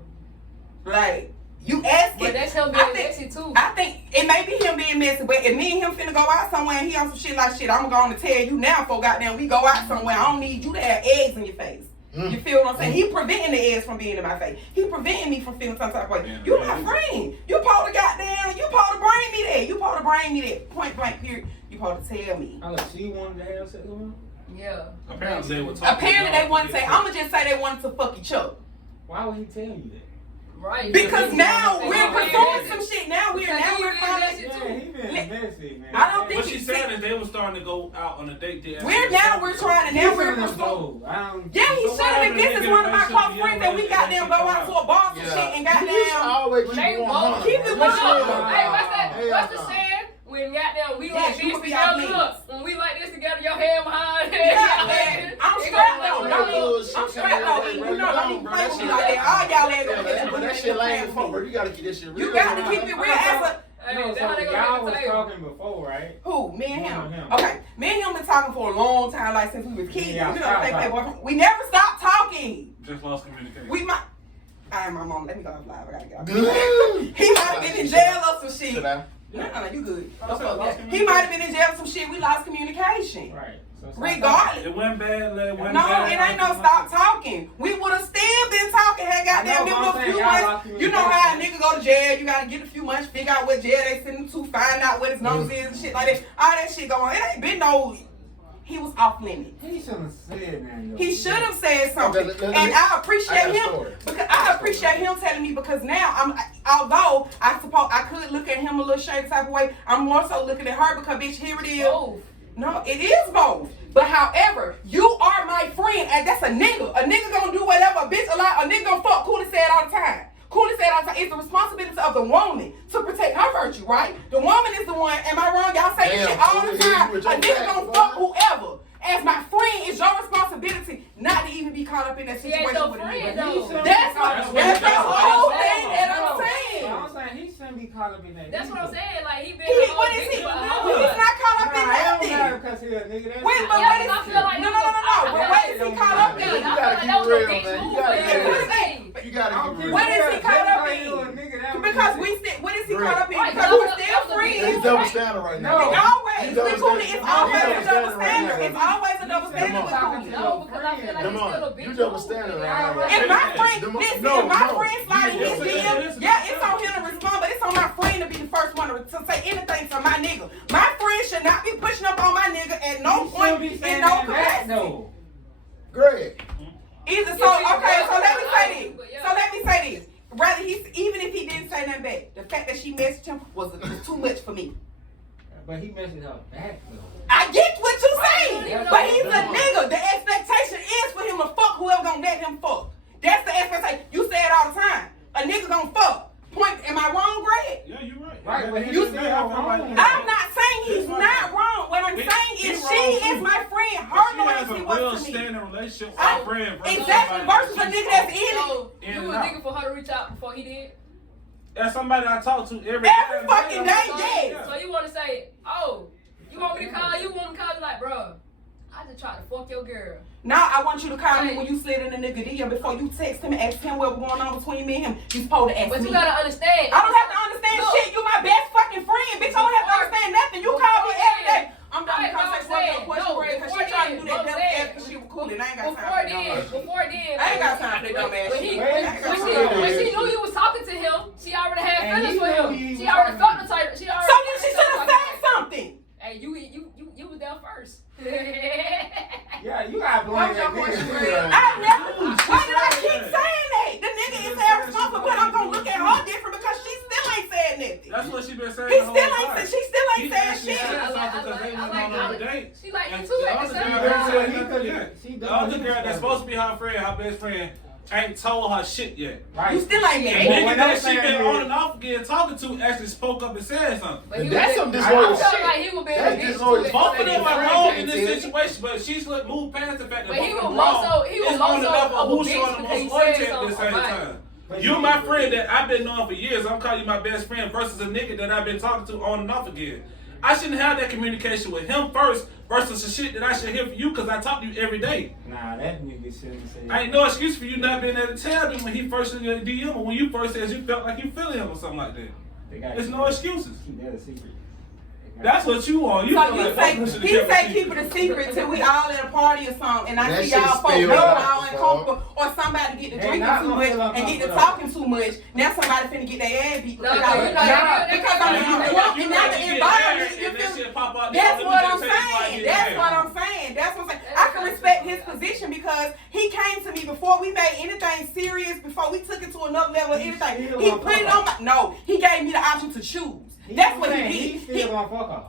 Like, you ask but it. that's him being messy too. I think it may be him being messy, but if me and him finna go out somewhere and he on some shit like shit, I'm going to tell you now for goddamn we go out somewhere. I don't need you to have eggs in your face. You feel what I'm saying? He preventing the eggs from being in my face. He preventing me from feeling some type of way. Yeah, You my friend. You supposed to goddamn, you supposed to bring me there. You supposed to bring me there. Point blank period. You supposed to tell me. Unless she wanted to have sex with him. Yeah. Apparently they were talking. Apparently they wanted to say, I'ma just say they wanted to fuck each other. Why would he tell you that? Right. Because now we're pursuing pursuing some shit. Now we're Because he finally. is Yeah, he been messy, man. I don't think What she said is they were starting to go out on a date. we're trying to now we're pursuing. Yeah, he should have. This is one of my close friends that we goddamn go out to a bar and shit and You should goddamn. always keep They it won't 100. keep it You should. 100. Hey, what's that? Hell What's the no. saying? When goddamn we Yeah, like you this would be out together, late. look, when we like this together, your hand behind. Yeah, man. I'm strapped though. Don't do I'm shit, strapped though. even, bro, you know, don't even play with me like that. All y'all ass But that shit lame as fuck, bro. You gotta keep that shit real. You got to keep it real as a. Hey, No, that's so how they y'all gonna was make the table. talking before, right? Who? Me and Me him. and him. Okay. Me and him been talking for a long time, like since we was kids. Yeah, You know, stop they play talking. boyfriend. We never stopped talking. Just lost communication. We might. I am my mom. Let me go live. I gotta get off. Good. He might have been in jail or some shit. Should I? No, you good. I said lost He might have been in jail or some shit. We lost communication. Right. So stop Regardless. It went bad. No, it ain't no stop talking. We would have still been talking. Had goddamn I know, them but a I'm few saying y'all months. lost You know how a nigga go to jail. You gotta get a few months, figure out what jail they send him to, find out what his nose is and shit like that. All that shit go on. It ain't been no. He was off limits. He shouldn't have said that. He should have said something, Okay, let- and I I appreciate got a him story. because I appreciate him telling me because now although I suppose I could look at him a little shady type of way, I'm more so looking at her because bitch, here it is. Both. No, it is both. But however, you are my friend, and that's a nigga. A nigga gonna do whatever a bitch a nigga gonna fuck. Cooley said all the time. Cooley said all the time. It's the responsibility of the woman to protect her virtue, right? The woman is the one. Am I wrong? Y'all say this Damn, shit all the Cooley, time. you with A your nigga facts, gonna boy. fuck whoever. As my friend, it's your responsibility not to even be caught up in that She ain't situation your with a friend, nigga. though. That's the whole thing that I'm So saying. I'm saying he shouldn't be caught up in that. That's what I'm saying. Like he been. What is he? He's not caught up in nothing. Because he a nigga. Wait, but Yeah, what is I feel like no. he was- But what is he caught up Yeah, in? you I gotta feel like keep that was it a real, big man. You move gotta for keep it him. real. You gotta keep it real. What is he caught up in? Because we still, what is he caught up in? Right, Because that we're was- still that was a big He's friends. double standard right now. No. It's always, He's double with Cooley, standard. it's always a He's double double standard. standard. It's always a double standard with Cooley. No, because I feel like Come it's on, still a big you double move. standard Yeah. right now. If my friend, No, listen, no, if my no. friend slide in his Listen, DM, listen. yeah, it's on him to respond, but it's on my friend to be the first one to say anything to my nigga. My friend should not be pushing up on my nigga at no point in no capacity. No. Greg. Either so, okay, so let me say this. So let me say this. Rather, even if he didn't say nothing back, the fact that she messaged him was too much for me. But he messaged her back though. I get what you saying, but he's a nigga. The expectation is for him to fuck whoever gonna let him fuck. That's the expectation. You say it all the time. A nigga gonna fuck. Point. Am I wrong, Greg? Yeah, you're right. Right, but You- he's still wrong. I'm not saying he's not wrong. What I'm saying is she is my friend. Her She has loyalty a was real to me. standing relationship with I- her friend. versus Exactly. somebody Versus a that nigga she's that's fucking. in it. So In you and was out. nigga for her to reach out before he did. That's somebody I talk to every Every fucking day, So, yes. so you want to say, oh, you want me to call you? Want me to call you like, bro? I just tried to fuck your girl. Now I want you to call me when you slid in the nigga DM before you text him and ask him what was going on between me and him. You supposed to ask But me. you gotta understand. I don't have to understand Look. shit. You my best fucking friend, bitch. I don't have to understand nothing. You call me every day. I'm done with Right, conversation. no, No question, no, Greg, because she before trying to do then, that no, devil ass saying. because she was cool and I ain't got time Before for that. then, I ain't got time for that dumb ass when shit. he, I ain't got time for that. when she knew you was talking to him, she already had And feelings he for knew him. he She was already talking. felt the type. She already. So then she should have said something. Hey, you was there first. Yeah, you gotta blame that nigga. I never. Why did I keep saying that? The nigga is held responsible, but I'm gonna look at her different because she still ain't said nothing. That's what she been saying He the whole still time. ain't. She still ain't He saying actually shit. said something because they went on a date. She like And you too the at other the same girl time. said He nothing could've- yet. she The done other what girl she that's supposed supposed to be her friend, her best friend, ain't told her shit yet. Right. You still ain't The married. But nigga when that I'm she saying been is- on and off again talking to actually spoke up and said something. But he That's was some been- disloyal I felt shit. like he was being That's a bitch disloyal. too. Both of them are Friend wrong can't in tell this it. situation, but she's moved past the fact that But both he of was them more wrong. so- he was It's more on the so level of of a who's bitch showing the because most he loyalty said at the same something. time. You my friend that I've been knowing for years. I'm calling you my best friend versus a nigga that I've been talking to on and off again. I shouldn't have that communication with him first versus the shit that I should hear from you because I talk to you every day. Nah, that nigga shouldn't say I ain't no excuse for you not being able to tell him when he first in your DM or when you first says you felt like you feeling him or something like that. There's no excuses. Keep that a secret. That's what you want. You So feel you like say both of us should he have kept say it keep it a secret till we all at a party or something, and I That see shit y'all folks spilled making out, all dog. uncomfortable, or somebody get to They drinking not too gonna much feel and get to uncomfortable. talking too much. Now somebody finna get their ass beat No, because no, I you was know, drunk. Because I mean I'm drunk and now the environment. You feel me? That's what I'm saying. That's what I'm saying. That's what I'm saying. I can respect his position because he came to me before we made anything serious, before we took it to another level of anything. He put it on my, no, he gave me the option to choose. That's what he He did. still gonna fuck her.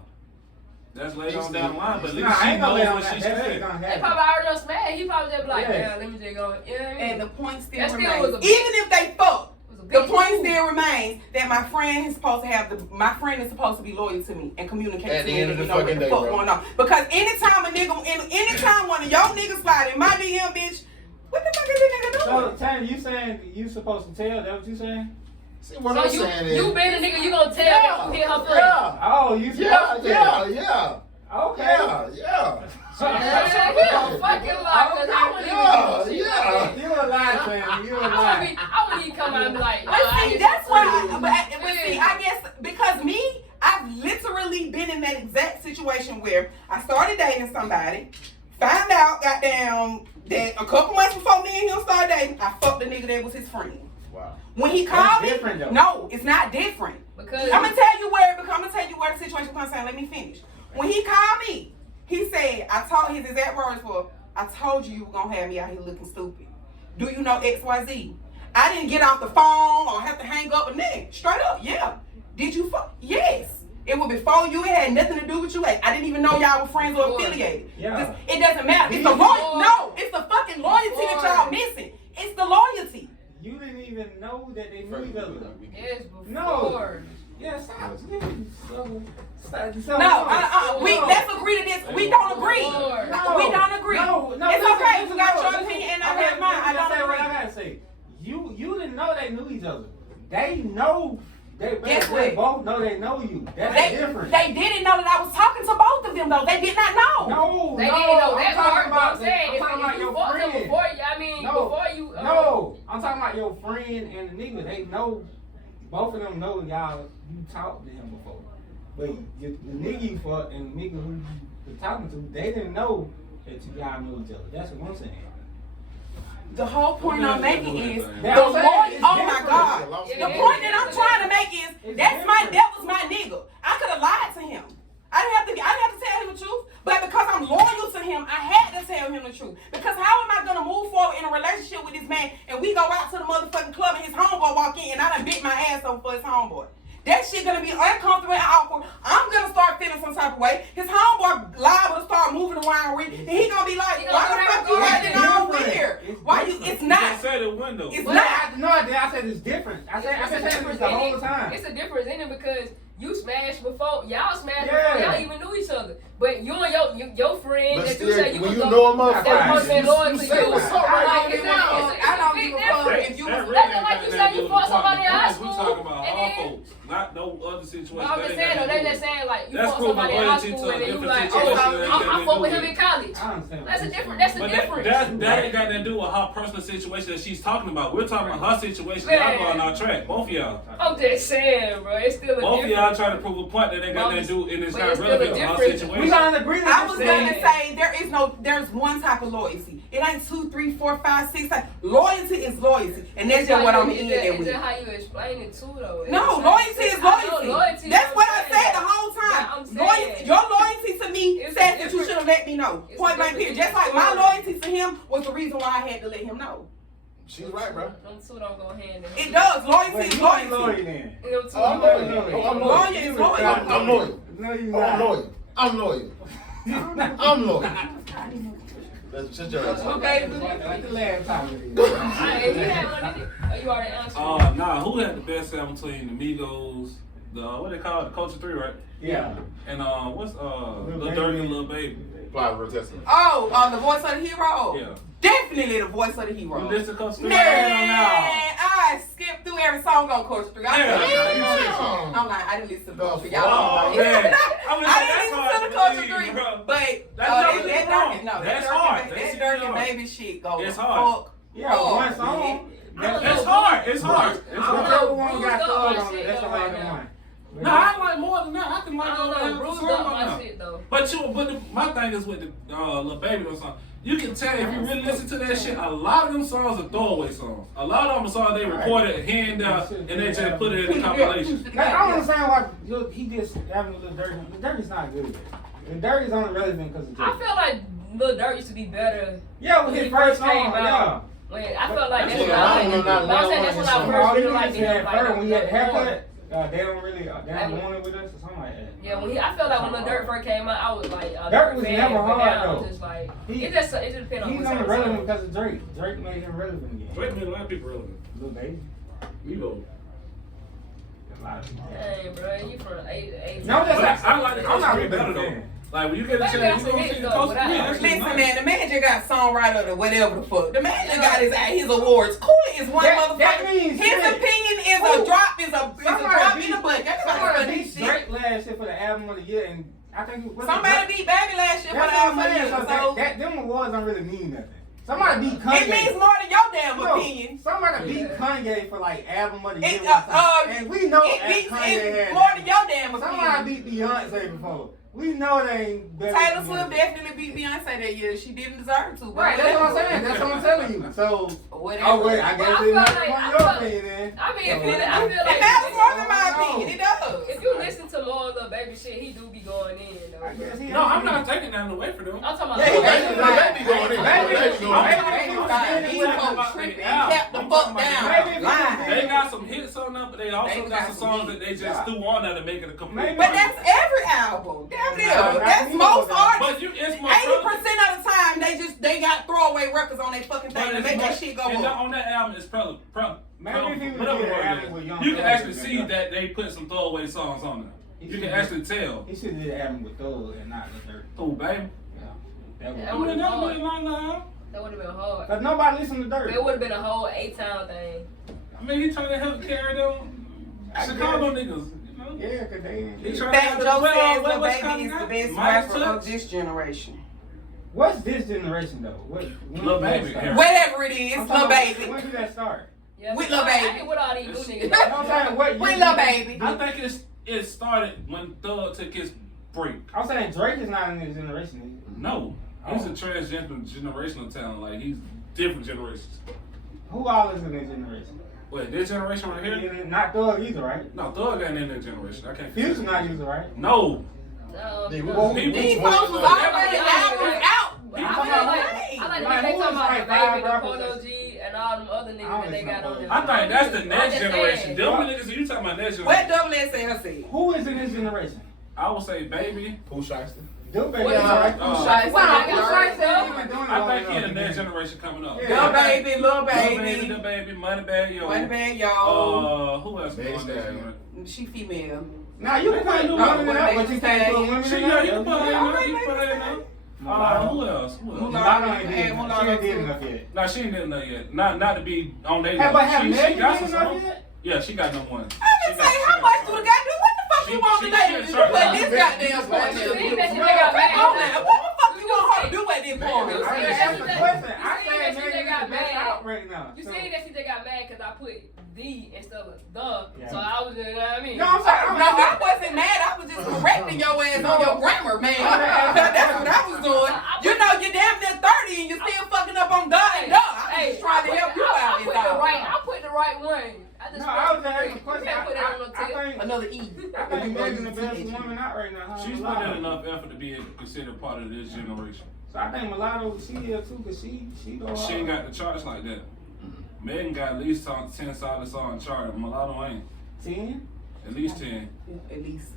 That's later on down the line, but at least Nah, I she ain't gonna knows let on what that. she That shit said. gonna They happen. probably already done smashed. He probably just be like, Yes. yeah, let me just go. You know what I mean? And the point still That still remains, was a even if they fuck, It was a the big point move. still remains that my friend is supposed to have my friend is supposed to be loyal to me and communicate At to the me end and of you the know what fucking the day, fuck bro. going on. Because anytime a nigga, anytime one of your niggas slide in my DM, bitch, What the fuck is this nigga So, doing? Tanya, you saying you supposed to tell? That what you saying? See, what So I'm saying is. you being a nigga, you gonna tell that you hit her friend. Yeah. Oh, you supposed to tell? Yeah. Okay. Yeah. You a fucking lie, cause I wouldn't even do shit like that. You a lie, Tanya. You a lie. I wouldn't even come out and be like, But see, that's why. But see, I guess because me, I've literally been in that exact situation where I started dating somebody, found out, goddamn, that a couple months before me and him started dating, I fucked the nigga that was his friend. Wow. When he called me, different, though. no, it's not different. because I'm gonna tell you where the situation comes in. Let me finish. When he called me, he said, I told his exact words were, I told you were gonna have me out here looking stupid. Do you know XYZ? I didn't get off the phone or have to hang up a nigga. Straight up, yeah. Did you fuck? Yes. It was before you. It had nothing to do with you. I didn't even know y'all were friends or affiliated. Yeah. It doesn't matter. It's the loyalty. No, it's the fucking loyalty that y'all missing. It's the loyalty. You didn't even know that they knew each other. yes, before. No. Yeah, stop. Let's agree to this. We don't agree. We don't agree. No, It's okay. You got your opinion and I have mine. I don't say what I agree. gotta say. You didn't know they knew each other. They know. They what? both know they know you. That's different. They didn't know that I was talking to both of them though. They did not know. No, They no. didn't know I'm that talking part. about. I'm saying, I'm talking about if you your fucked them friend. before, before you. No, I'm talking about your friend and the nigga. They know. Both of them know y'all. You talked to him before, but the nigga you fucked and the nigga who you were talking to, they didn't know that you y'all knew each other. That's what I'm saying. The whole point I'm making is the That's what I'm loyalty. saying. Oh It's my different. God. It's The point that I'm trying to make is that was my nigga. I could have lied to him. I didn't have to tell him the truth. But because I'm loyal to him, I had to tell him the truth. Because how am I gonna move forward in a relationship with this man and we go out to the motherfucking club and his homeboy walk in and I done bit my ass over for his homeboy? That shit gonna be uncomfortable and awkward. I'm gonna start feeling some type of way. His homeboy liable to start moving around with, and he gonna be like, why the fuck you acting all weird? Why you? It's not. I said it window. It's But not. I said it's different. I said it's the whole time. It's a difference in it because you smashed before, y'all smashed Yeah. before y'all even knew each other. But you and your friend But that still, you said you when was you gonna- know a motherfucker, that person loyal to say you. what's up I right like it's now. I don't big give a difference. fuck if you was. That's like you said you fought somebody in high We school, talking about and all then- folks, not no other situation. But I'm just saying though, they just saying like you That's fought cool, somebody but in high loyalty school to a and then you different like, situation oh, ain't I got fought with nothing him to in college. I understand. That's a different. That's the But difference. that ain't got nothing to do with her personal situation that she's talking about. We're talking about her situation. Man. Y'all going off track, both of y'all. I'm just saying, bro. It's still a Both of difference. y'all trying to prove a point that ain't got nothing to do, and it's But not it's still relevant a to her difference. situation. We gotta agree with I this was thing. gonna say there's one type of loyalty. It ain't 2, 3, 4, 5, 6. Loyalty is loyalty, and that's just what I'm in there It's with. just how you explain it too, though. No, loyalty is loyalty. That's what I said the whole time. Loyalty, your loyalty to me It's said that you different. should have let me know. It's Point blank different. period. Just like my loyalty to him was the reason why I had to let him know. She's right, bro. Them two don't go hand in hand. It does. Loyalty But is you ain't loyal loyalty. then. Them two Oh, I'm don't go loyal. hand in Oh, I'm hand. loyal. Loyal is loyal. I'm loyal. No, you Oh, I'm not. loyal. I'm loyal. I'm loyal. Let's shut your ass up. Okay. Like the last time we did. Hey, you had one, did you? Oh, you already answered. Nah, who had the best sound between the Migos, the what they call it, the Culture 3, right? Yeah. And what's Lil Baby. Durk and Lil Baby? Apply for testament. Oh, the voice of the hero? Yeah. Definitely the voice of the hero. You listen to Culture 3? Man, I skipped through every song on Coach 3. Yeah, you I'm like, I didn't listen to Coach 3. Oh, Y'all man. I didn't listen to the Culture 3. bro. But That's that wrong. Durkin, no, That's that hard. Durkin, That's that Durkin hard. baby shit goes. It's hard. Fuck. Yeah, one song. It's hard. It's hard. It's hard. Whichever one got Bruised thug up my on it, shit that's the though right right now. one. No, I like more than that. I can I like don't over know, half the bruised song up right my now. shit though. But my thing is with the Lil Baby those songs. You can tell if you really listen to that shit, a lot of them songs are throwaway songs. A lot of them are songs they recorded, hand out, and they just put it in the compilation. Like, I don't understand why he just having a little dirty. The dirty's not good. The dirty's only relevant because of I Drake. feel like Lil Durk used to be better. Yeah, with when his he first first came song, yeah. out. When I felt like That's that's what when I I don't know, not but I'm saying that's when I one first All really you liked niggas had him. first when he had Like, haircut, they don't really, they don't want it with us or something like that. yeah, when I felt like when Lil Durk first came out, I was like, Durk was fan, never but hard, now I'm though. just like, He- it just depends on He's what's only on the relevant song. because of Drake. Drake made him relevant again. Drake made a lot of people relevant. Little baby. Migos. A lot of people. Dang, bro, you from 8. No, I'm just But I like the I'm not Culture 3 really better a though. fan. Like when you get a Baby, chance, that's you a gonna hit, see the though, coach. but I- Listen, man, the man just got songwriter or whatever the fuck. The man just got his awards. Cooley is one That motherfucker. means His shit. opinion is Who? a drop in the bucket. Somebody beat Drake last year for the album of the year, and I think Somebody beat Baby last year for the That's album what of the I'm year. saying. So So them awards don't really mean nothing. Somebody beat Kanye. it means more than your damn No, opinion. Somebody beat Kanye for like album of the year, It, one time. and we know it that beats Kanye it's had. more than your damn Somebody opinion. beat Beyonce before. We know they ain't better. Taylor than Swift Beyonce. definitely beat Beyonce that year. She didn't deserve to. But Right, that's what I'm saying. That's what I'm telling you. So, Whatever. oh wait, I guess Well, I it's feel not like- your I feel- opinion then. I mean, I feel It like matters more than my No. opinion. It does. if you listen to more of the baby shit, he do be going in though. I guess he No, I'm not taking that away from them. I'm talking about Yeah, like, baby going in. Baby going in. Baby was fine. standing These with folks him. tripping Yeah. and kept the I'm fuck talking about down. Baby Lying. They got some hits on them, but they also They got got some some songs that they just Yeah. threw on there to make it a complete. Maybe. But that's every album. Damn near. No, That's not most me. artists. But it's more 80% of the time they got throwaway records on their fucking thing But to it's make more- that shit go and up. on that album, it's probably Maybe if he was whatever doing an word album it is. with Young You can Thug, actually then see yeah. that they put some throwaway songs on there. You can actually tell. He should have did an album with Thug and not the Dirt. Oh, baby. Yeah. That Yeah. would. I mean, that would be like that. that would have been hard. Cause nobody listen to Dirt. It would have been a whole 8-town thing. I mean, he trying to help carry them Chicago niggas. You know? Yeah, cause they. He trying Fat to Joe says what the what's baby coming is the out? best Mike rapper Touch? of this generation. What's this generation though? When Lil did that Baby start? era. Whatever it is, I'm Lil talking about, Baby. When did that start? Yeah, With but Lil I Baby. ain't with all these new niggas. You know what I'm saying? What With year Lil did that- Baby. I think it started when Thug took his break. I'm saying Drake is not in this generation. No, he's a transgender generational talent. Like he's different generations. Who all is in this generation? Wait, this generation right here? Not Thug either, right? No, Thug ain't in that generation. I can't. Future not either, right? No. No, Nigga, no. who- These What- folks was what- already albums out. I talking feel about like Hey. I like Like, they who talking is about like the five baby, the rappers Polo that's- G, and all them other niggas that they got on there. I think that's the next I'm just generation. saying. Them niggas, you talking about next What generation? double SL said? Who is in this generation? I would say baby. Pooh Shiesty. Dude, baby, What is alright. it? Uh, Shiesty. Wow, I Pooh got Shiesty Shiesty. ain't even doing I it think long he the enough. next generation coming up. Yeah. Lil Baby, Lil Lil Baby, Baby. the baby, Money Bag Yo. Money Bag Yo. Who else? Megan was on Thee that Stallion. joint? She female. Nah, you can put No, women in that, Megan but you can't put Thee women She, in yeah, you that. can put her in Yeah, there. You can put her in there. Who else? Mulatto ain't did Hey, enough. Mulatto She ain't did too. enough yet. Nah, she ain't did nothing yet. Not to be on their Have, but have she Megan got did some enough songs. yet? Yeah, she got number one. I didn't say how much do the guy do? What the fuck you want She- today? she- You she- put she- this she- goddamn she- point she- in. You think that shit No, they got Come mad? on now. What the fuck you want her to do at this point? I Yeah, didn't that's ask the that- question. you I seen said that shit Megan they is got the best mad? out right now. You So- seen that shit they got mad because I put the instead of the. Yeah. So I was, you know what I mean? No, I'm sorry. No, I wasn't mad. I was just correcting your ass on your grammar, man. That's what I was doing. You know, you're damn near 30 and you're still fucking up on duh and duh. I'm just trying to help you out. I put the right. I put the right one. I just No, I was just asking a you question. can't put that on the tip. I think Another E. Megan the best woman out right now. huh? She's put Mulatto. in enough effort to be considered part of this generation. So I think Mulatto, she is too, cause she go hard. She ain't got the charts like that. Megan got at least 10 solid songs chart. Mulatto ain't. 10? At least 10. At least.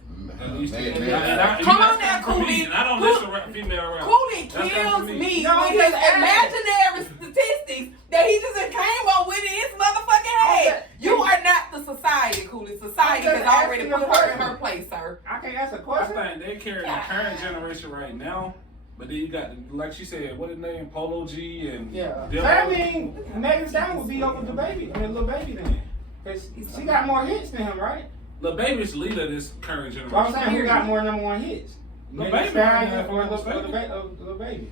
At least 10. Man, And man. I- Come that's on now, coming from me, Cooley. and I don't listen to rap, female rap. Cooley That's coming kills from me No, with because his imaginary statistics that he just came up with in his motherfucking head. You are not the society, Cooley. Society I'm just has already asking put a her in question. her place, sir. I can't ask a I question. think they carry the current generation right now, but then you got, like she said, what his name, Polo G and Yeah. So I mean, Megan Thee Stallion would be over the baby. I mean, Lil Baby then. Cause she got more hits than him, right? Lil Baby's the leader of this current generation. So I'm saying, who got more number one hits? Lil Megan Thee Baby right now, Stallion if I'm or not mistaken. Lil Baby?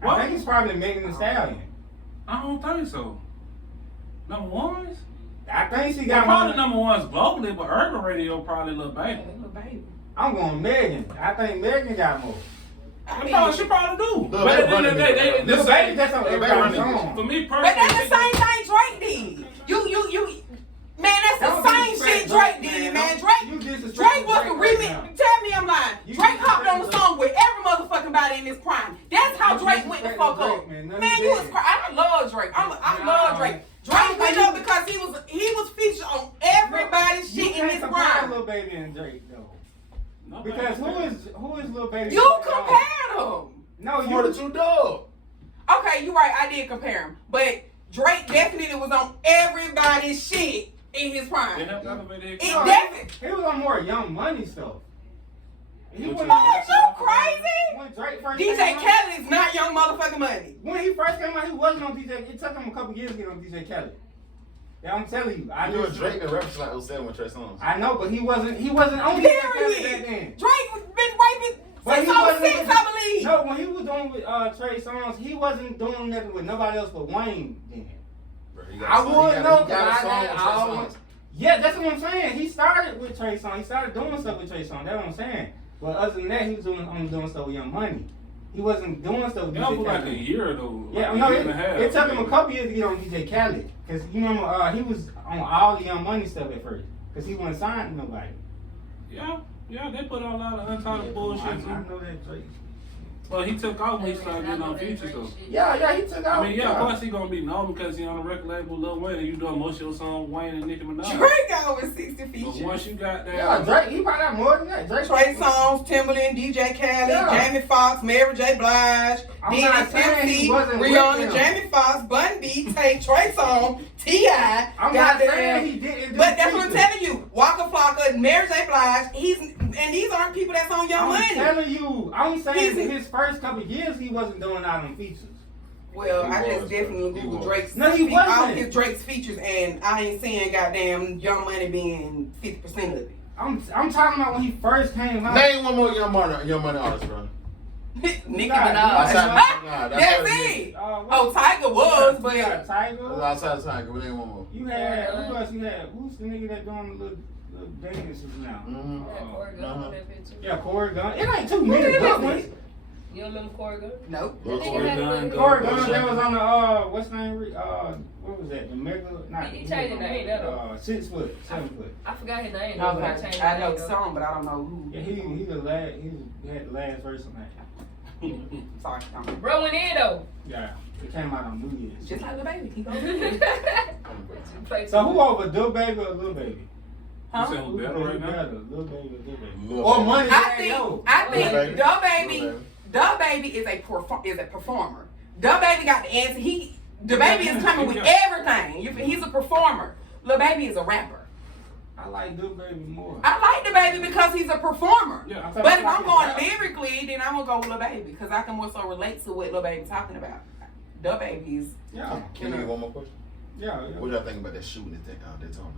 What? I think it's probably Megan Thee Stallion. I don't think so. Number ones? I think she Well, got probably more. number ones globally, but urban radio probably Lil Baby. I'm going Megan. I think Megan got more. She probably do. Lil But Baby at the end of the day, running Lil Baby just on Lil Baby everybody's running song. for me But personally, that's the same thing Drake did. You, man, that's the Don't same disrespect shit Drake did, man. Drake was the remix. Tell me I'm lying. You Drake hopped on the disrespect song with every motherfucking body in his prime. That's how You Drake went the fuck disrespect up. Drake, Man, man. you was I love Drake. I love Drake. Drake went up because he was featured on everybody's shit in his prime. Lil Baby and Drake though. Nobody Because compares. who is Lil Baby? You compared them. No, For the you. two dog. Okay, you're right. I did compare him, but Drake definitely was on everybody's shit in his prime. They helped elevate their It career. definitely. He was on more Young Money stuff. He What was you- Are you crazy? When Drake first DJ came out, Khaled is not Young Motherfucking Money. when he first came out, he wasn't on DJ. It took him a couple years to get on DJ Khaled. Yeah, I'm telling you. I knew Drake been rapping like 07 with Trey Songz. I know, but he wasn't on DJ Khaled back then. Drake been raping But since he wasn't 06, I believe. No, when he was doing with Trey Songz, he wasn't doing nothing with nobody else but Wayne then. Bro, I wouldn't know, He got a song with Trey I Songz. Yeah, that's what I'm saying. He started with Trey Songz. He started doing stuff with Trey Songz. That's what I'm saying. But other than that, he was only doing stuff with Young Money. He wasn't doing stuff with That was DJ like a Khaled. year though. Yeah, like no, a year and a half. it took him a couple years to get on DJ Khaled. Because you remember, he was on all the Young Money stuff at first. Because he wasn't signed to nobody. Yeah, they put out a lot of untitled bullshit. I know that Drake. But he took off when he started getting on Future though. Yeah, he took out. I mean, yeah, of course he gonna be known because he on the record label Lil Wayne and you doing most of your songs with Wayne and Nicki Minaj. Drake got over 60 But features. once you got that, Yeah, Drake, he probably got more than that. Drake Trey Songz, Timberland, DJ Khaled, Yeah. Jamie Foxx, Mary J. Blige, I'm Diddy, not saying he Pimp C, wasn't with Rihanna, them. Jamie Foxx, Bun B, Tay, Trey Songz, T.I. I'm got not saying he didn't do But that's what I'm features. telling you. Waka Flocka, Mary J. Blige, and these aren't people that's on Young I'm Money. telling you, I'm saying He's- his first couple of years he wasn't doing out on features. Well, He I just was, definitely bro. He Googled was. Drake's No, he all wasn't. his Drake's features, and I ain't seeing goddamn Young Money being 50% of it. I'm talking about when he first came out. Name one more Young Money artist, bro. Nicki Nah, Minaj. Nah, That's what it. What- Oh, Tiger was, You but got Tiger. That's outside of time. Give me name one more. You had who else? You had who's the nigga that doing the little dances now? Mm-hmm. Yeah, Corey Gunn. It ain't too many good ones. You don't remember Corey Gunn? nope. Lil Nigga Corey had Gunn. a- Corey Gunn that was on the what's the name? What was that? The mega? Not. He changed his name, that though. 6 foot, 7 foot. I forgot his name. though, but I changed Okay. his I know name, the though. song, but I don't know who. Yeah, he the last. He had the last verse on that. Sorry, I'm Bro went in though. Yeah, it came out on New Year's. just like the baby. Keep on. So who over Lil Baby or Lil Baby? Huh? You saying who better right now? Lil Baby or Lil Baby? Lil Or Baby. Money I Man, think yo. Baby. Da Baby, Lil Baby. Da Baby is a performer. Da Baby got the answer. The Baby is coming with everything. He's a performer. Lil Baby is a rapper. I like Lil Baby more. I like the Baby because he's a performer. Yeah. But if I'm going lyrically, then I'm gonna go with Lil Baby because I can more so relate to what Lil Baby talking about. Da Baby's. Yeah, Can you get one more question? yeah. What y'all think about that shooting at Daytona?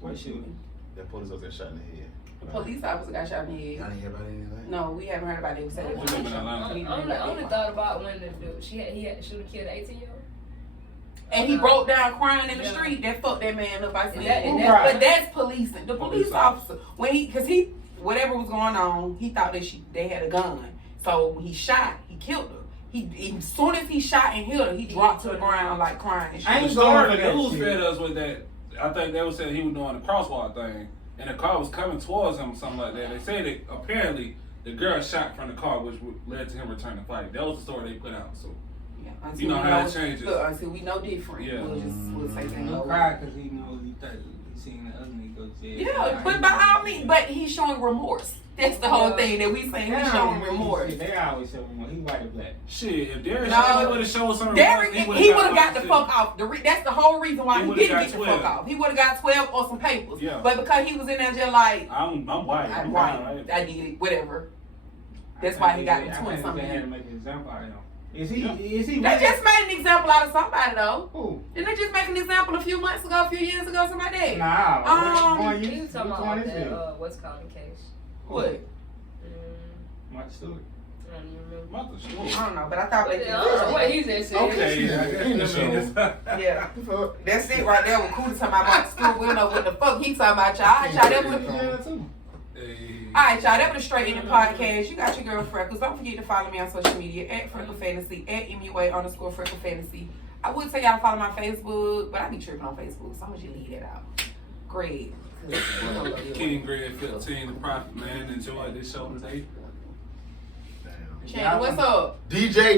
What shooting? That police officer got shot in the head. The police officer got shot in the Y'all head. didn't hear about anything? No, we haven't heard about it. We said it was We live in Atlanta. I only thought about when he had to shoot a kid at 18-year-old. And he broke down crying in the Yeah. street. That fucked that man up. I said, Right. but that's policing. The police officer, when whatever was going on, he thought that they had a gun. So when he shot, he killed her. As soon as he shot and hit her, he dropped to the ground like crying and shit. I ain't The going story for the that news shit. fed us with that. I think they were saying he was doing the crosswalk thing, and the car was coming towards him or something like that. They said that apparently the girl shot from the car, which led to him returning flight. That was the story they put out. So Yeah, until you know we how that changes. Look, until we know different. Yeah. We'll say He no. cried because he knows he seen the other nigga go to jail. Yeah, but by all means, but he's showing remorse. That's the whole thing that we saying. He's showing remorse. They always show remorse. He white or black. shit, if Derek No. would have showed some Derek, remorse, he would have got the the fuck off. That's the whole reason why He he would've didn't got get the 12. fuck off. He would have got 12 or some papers. Yeah. But because he was in there just like, I'm white. I'm white. white, I did it, whatever. That's why he got the 20 They had something. to make an example out of him. Is he? Yeah. Is he? They really- just made an example out of somebody though. Who? Didn't they just make an example a few months ago, a few years ago, somebody did? Nah. Which He was talking one about is it? that what's called the case. What? Mike Stewart. I don't even remember. About the I story. don't know, but I thought I they don't know what he just said. Okay, Yeah, that's it right there. When Cootie talking about Mark Stewart, we don't know what the fuck he talking about, y'all. All right, y'all, that was, all right, y'all, that was Straight in the podcast. You got your girl Freckles. Don't forget to follow me on social media at Freckle Fantasy, at MUA_Freckle Fantasy. I would say y'all follow my Facebook, but I be tripping on Facebook, so I'm gonna just leave that out. Greg. King Greg 15, the Prophet Man. Enjoy this show today. Damn. Shannon, what's up? DJ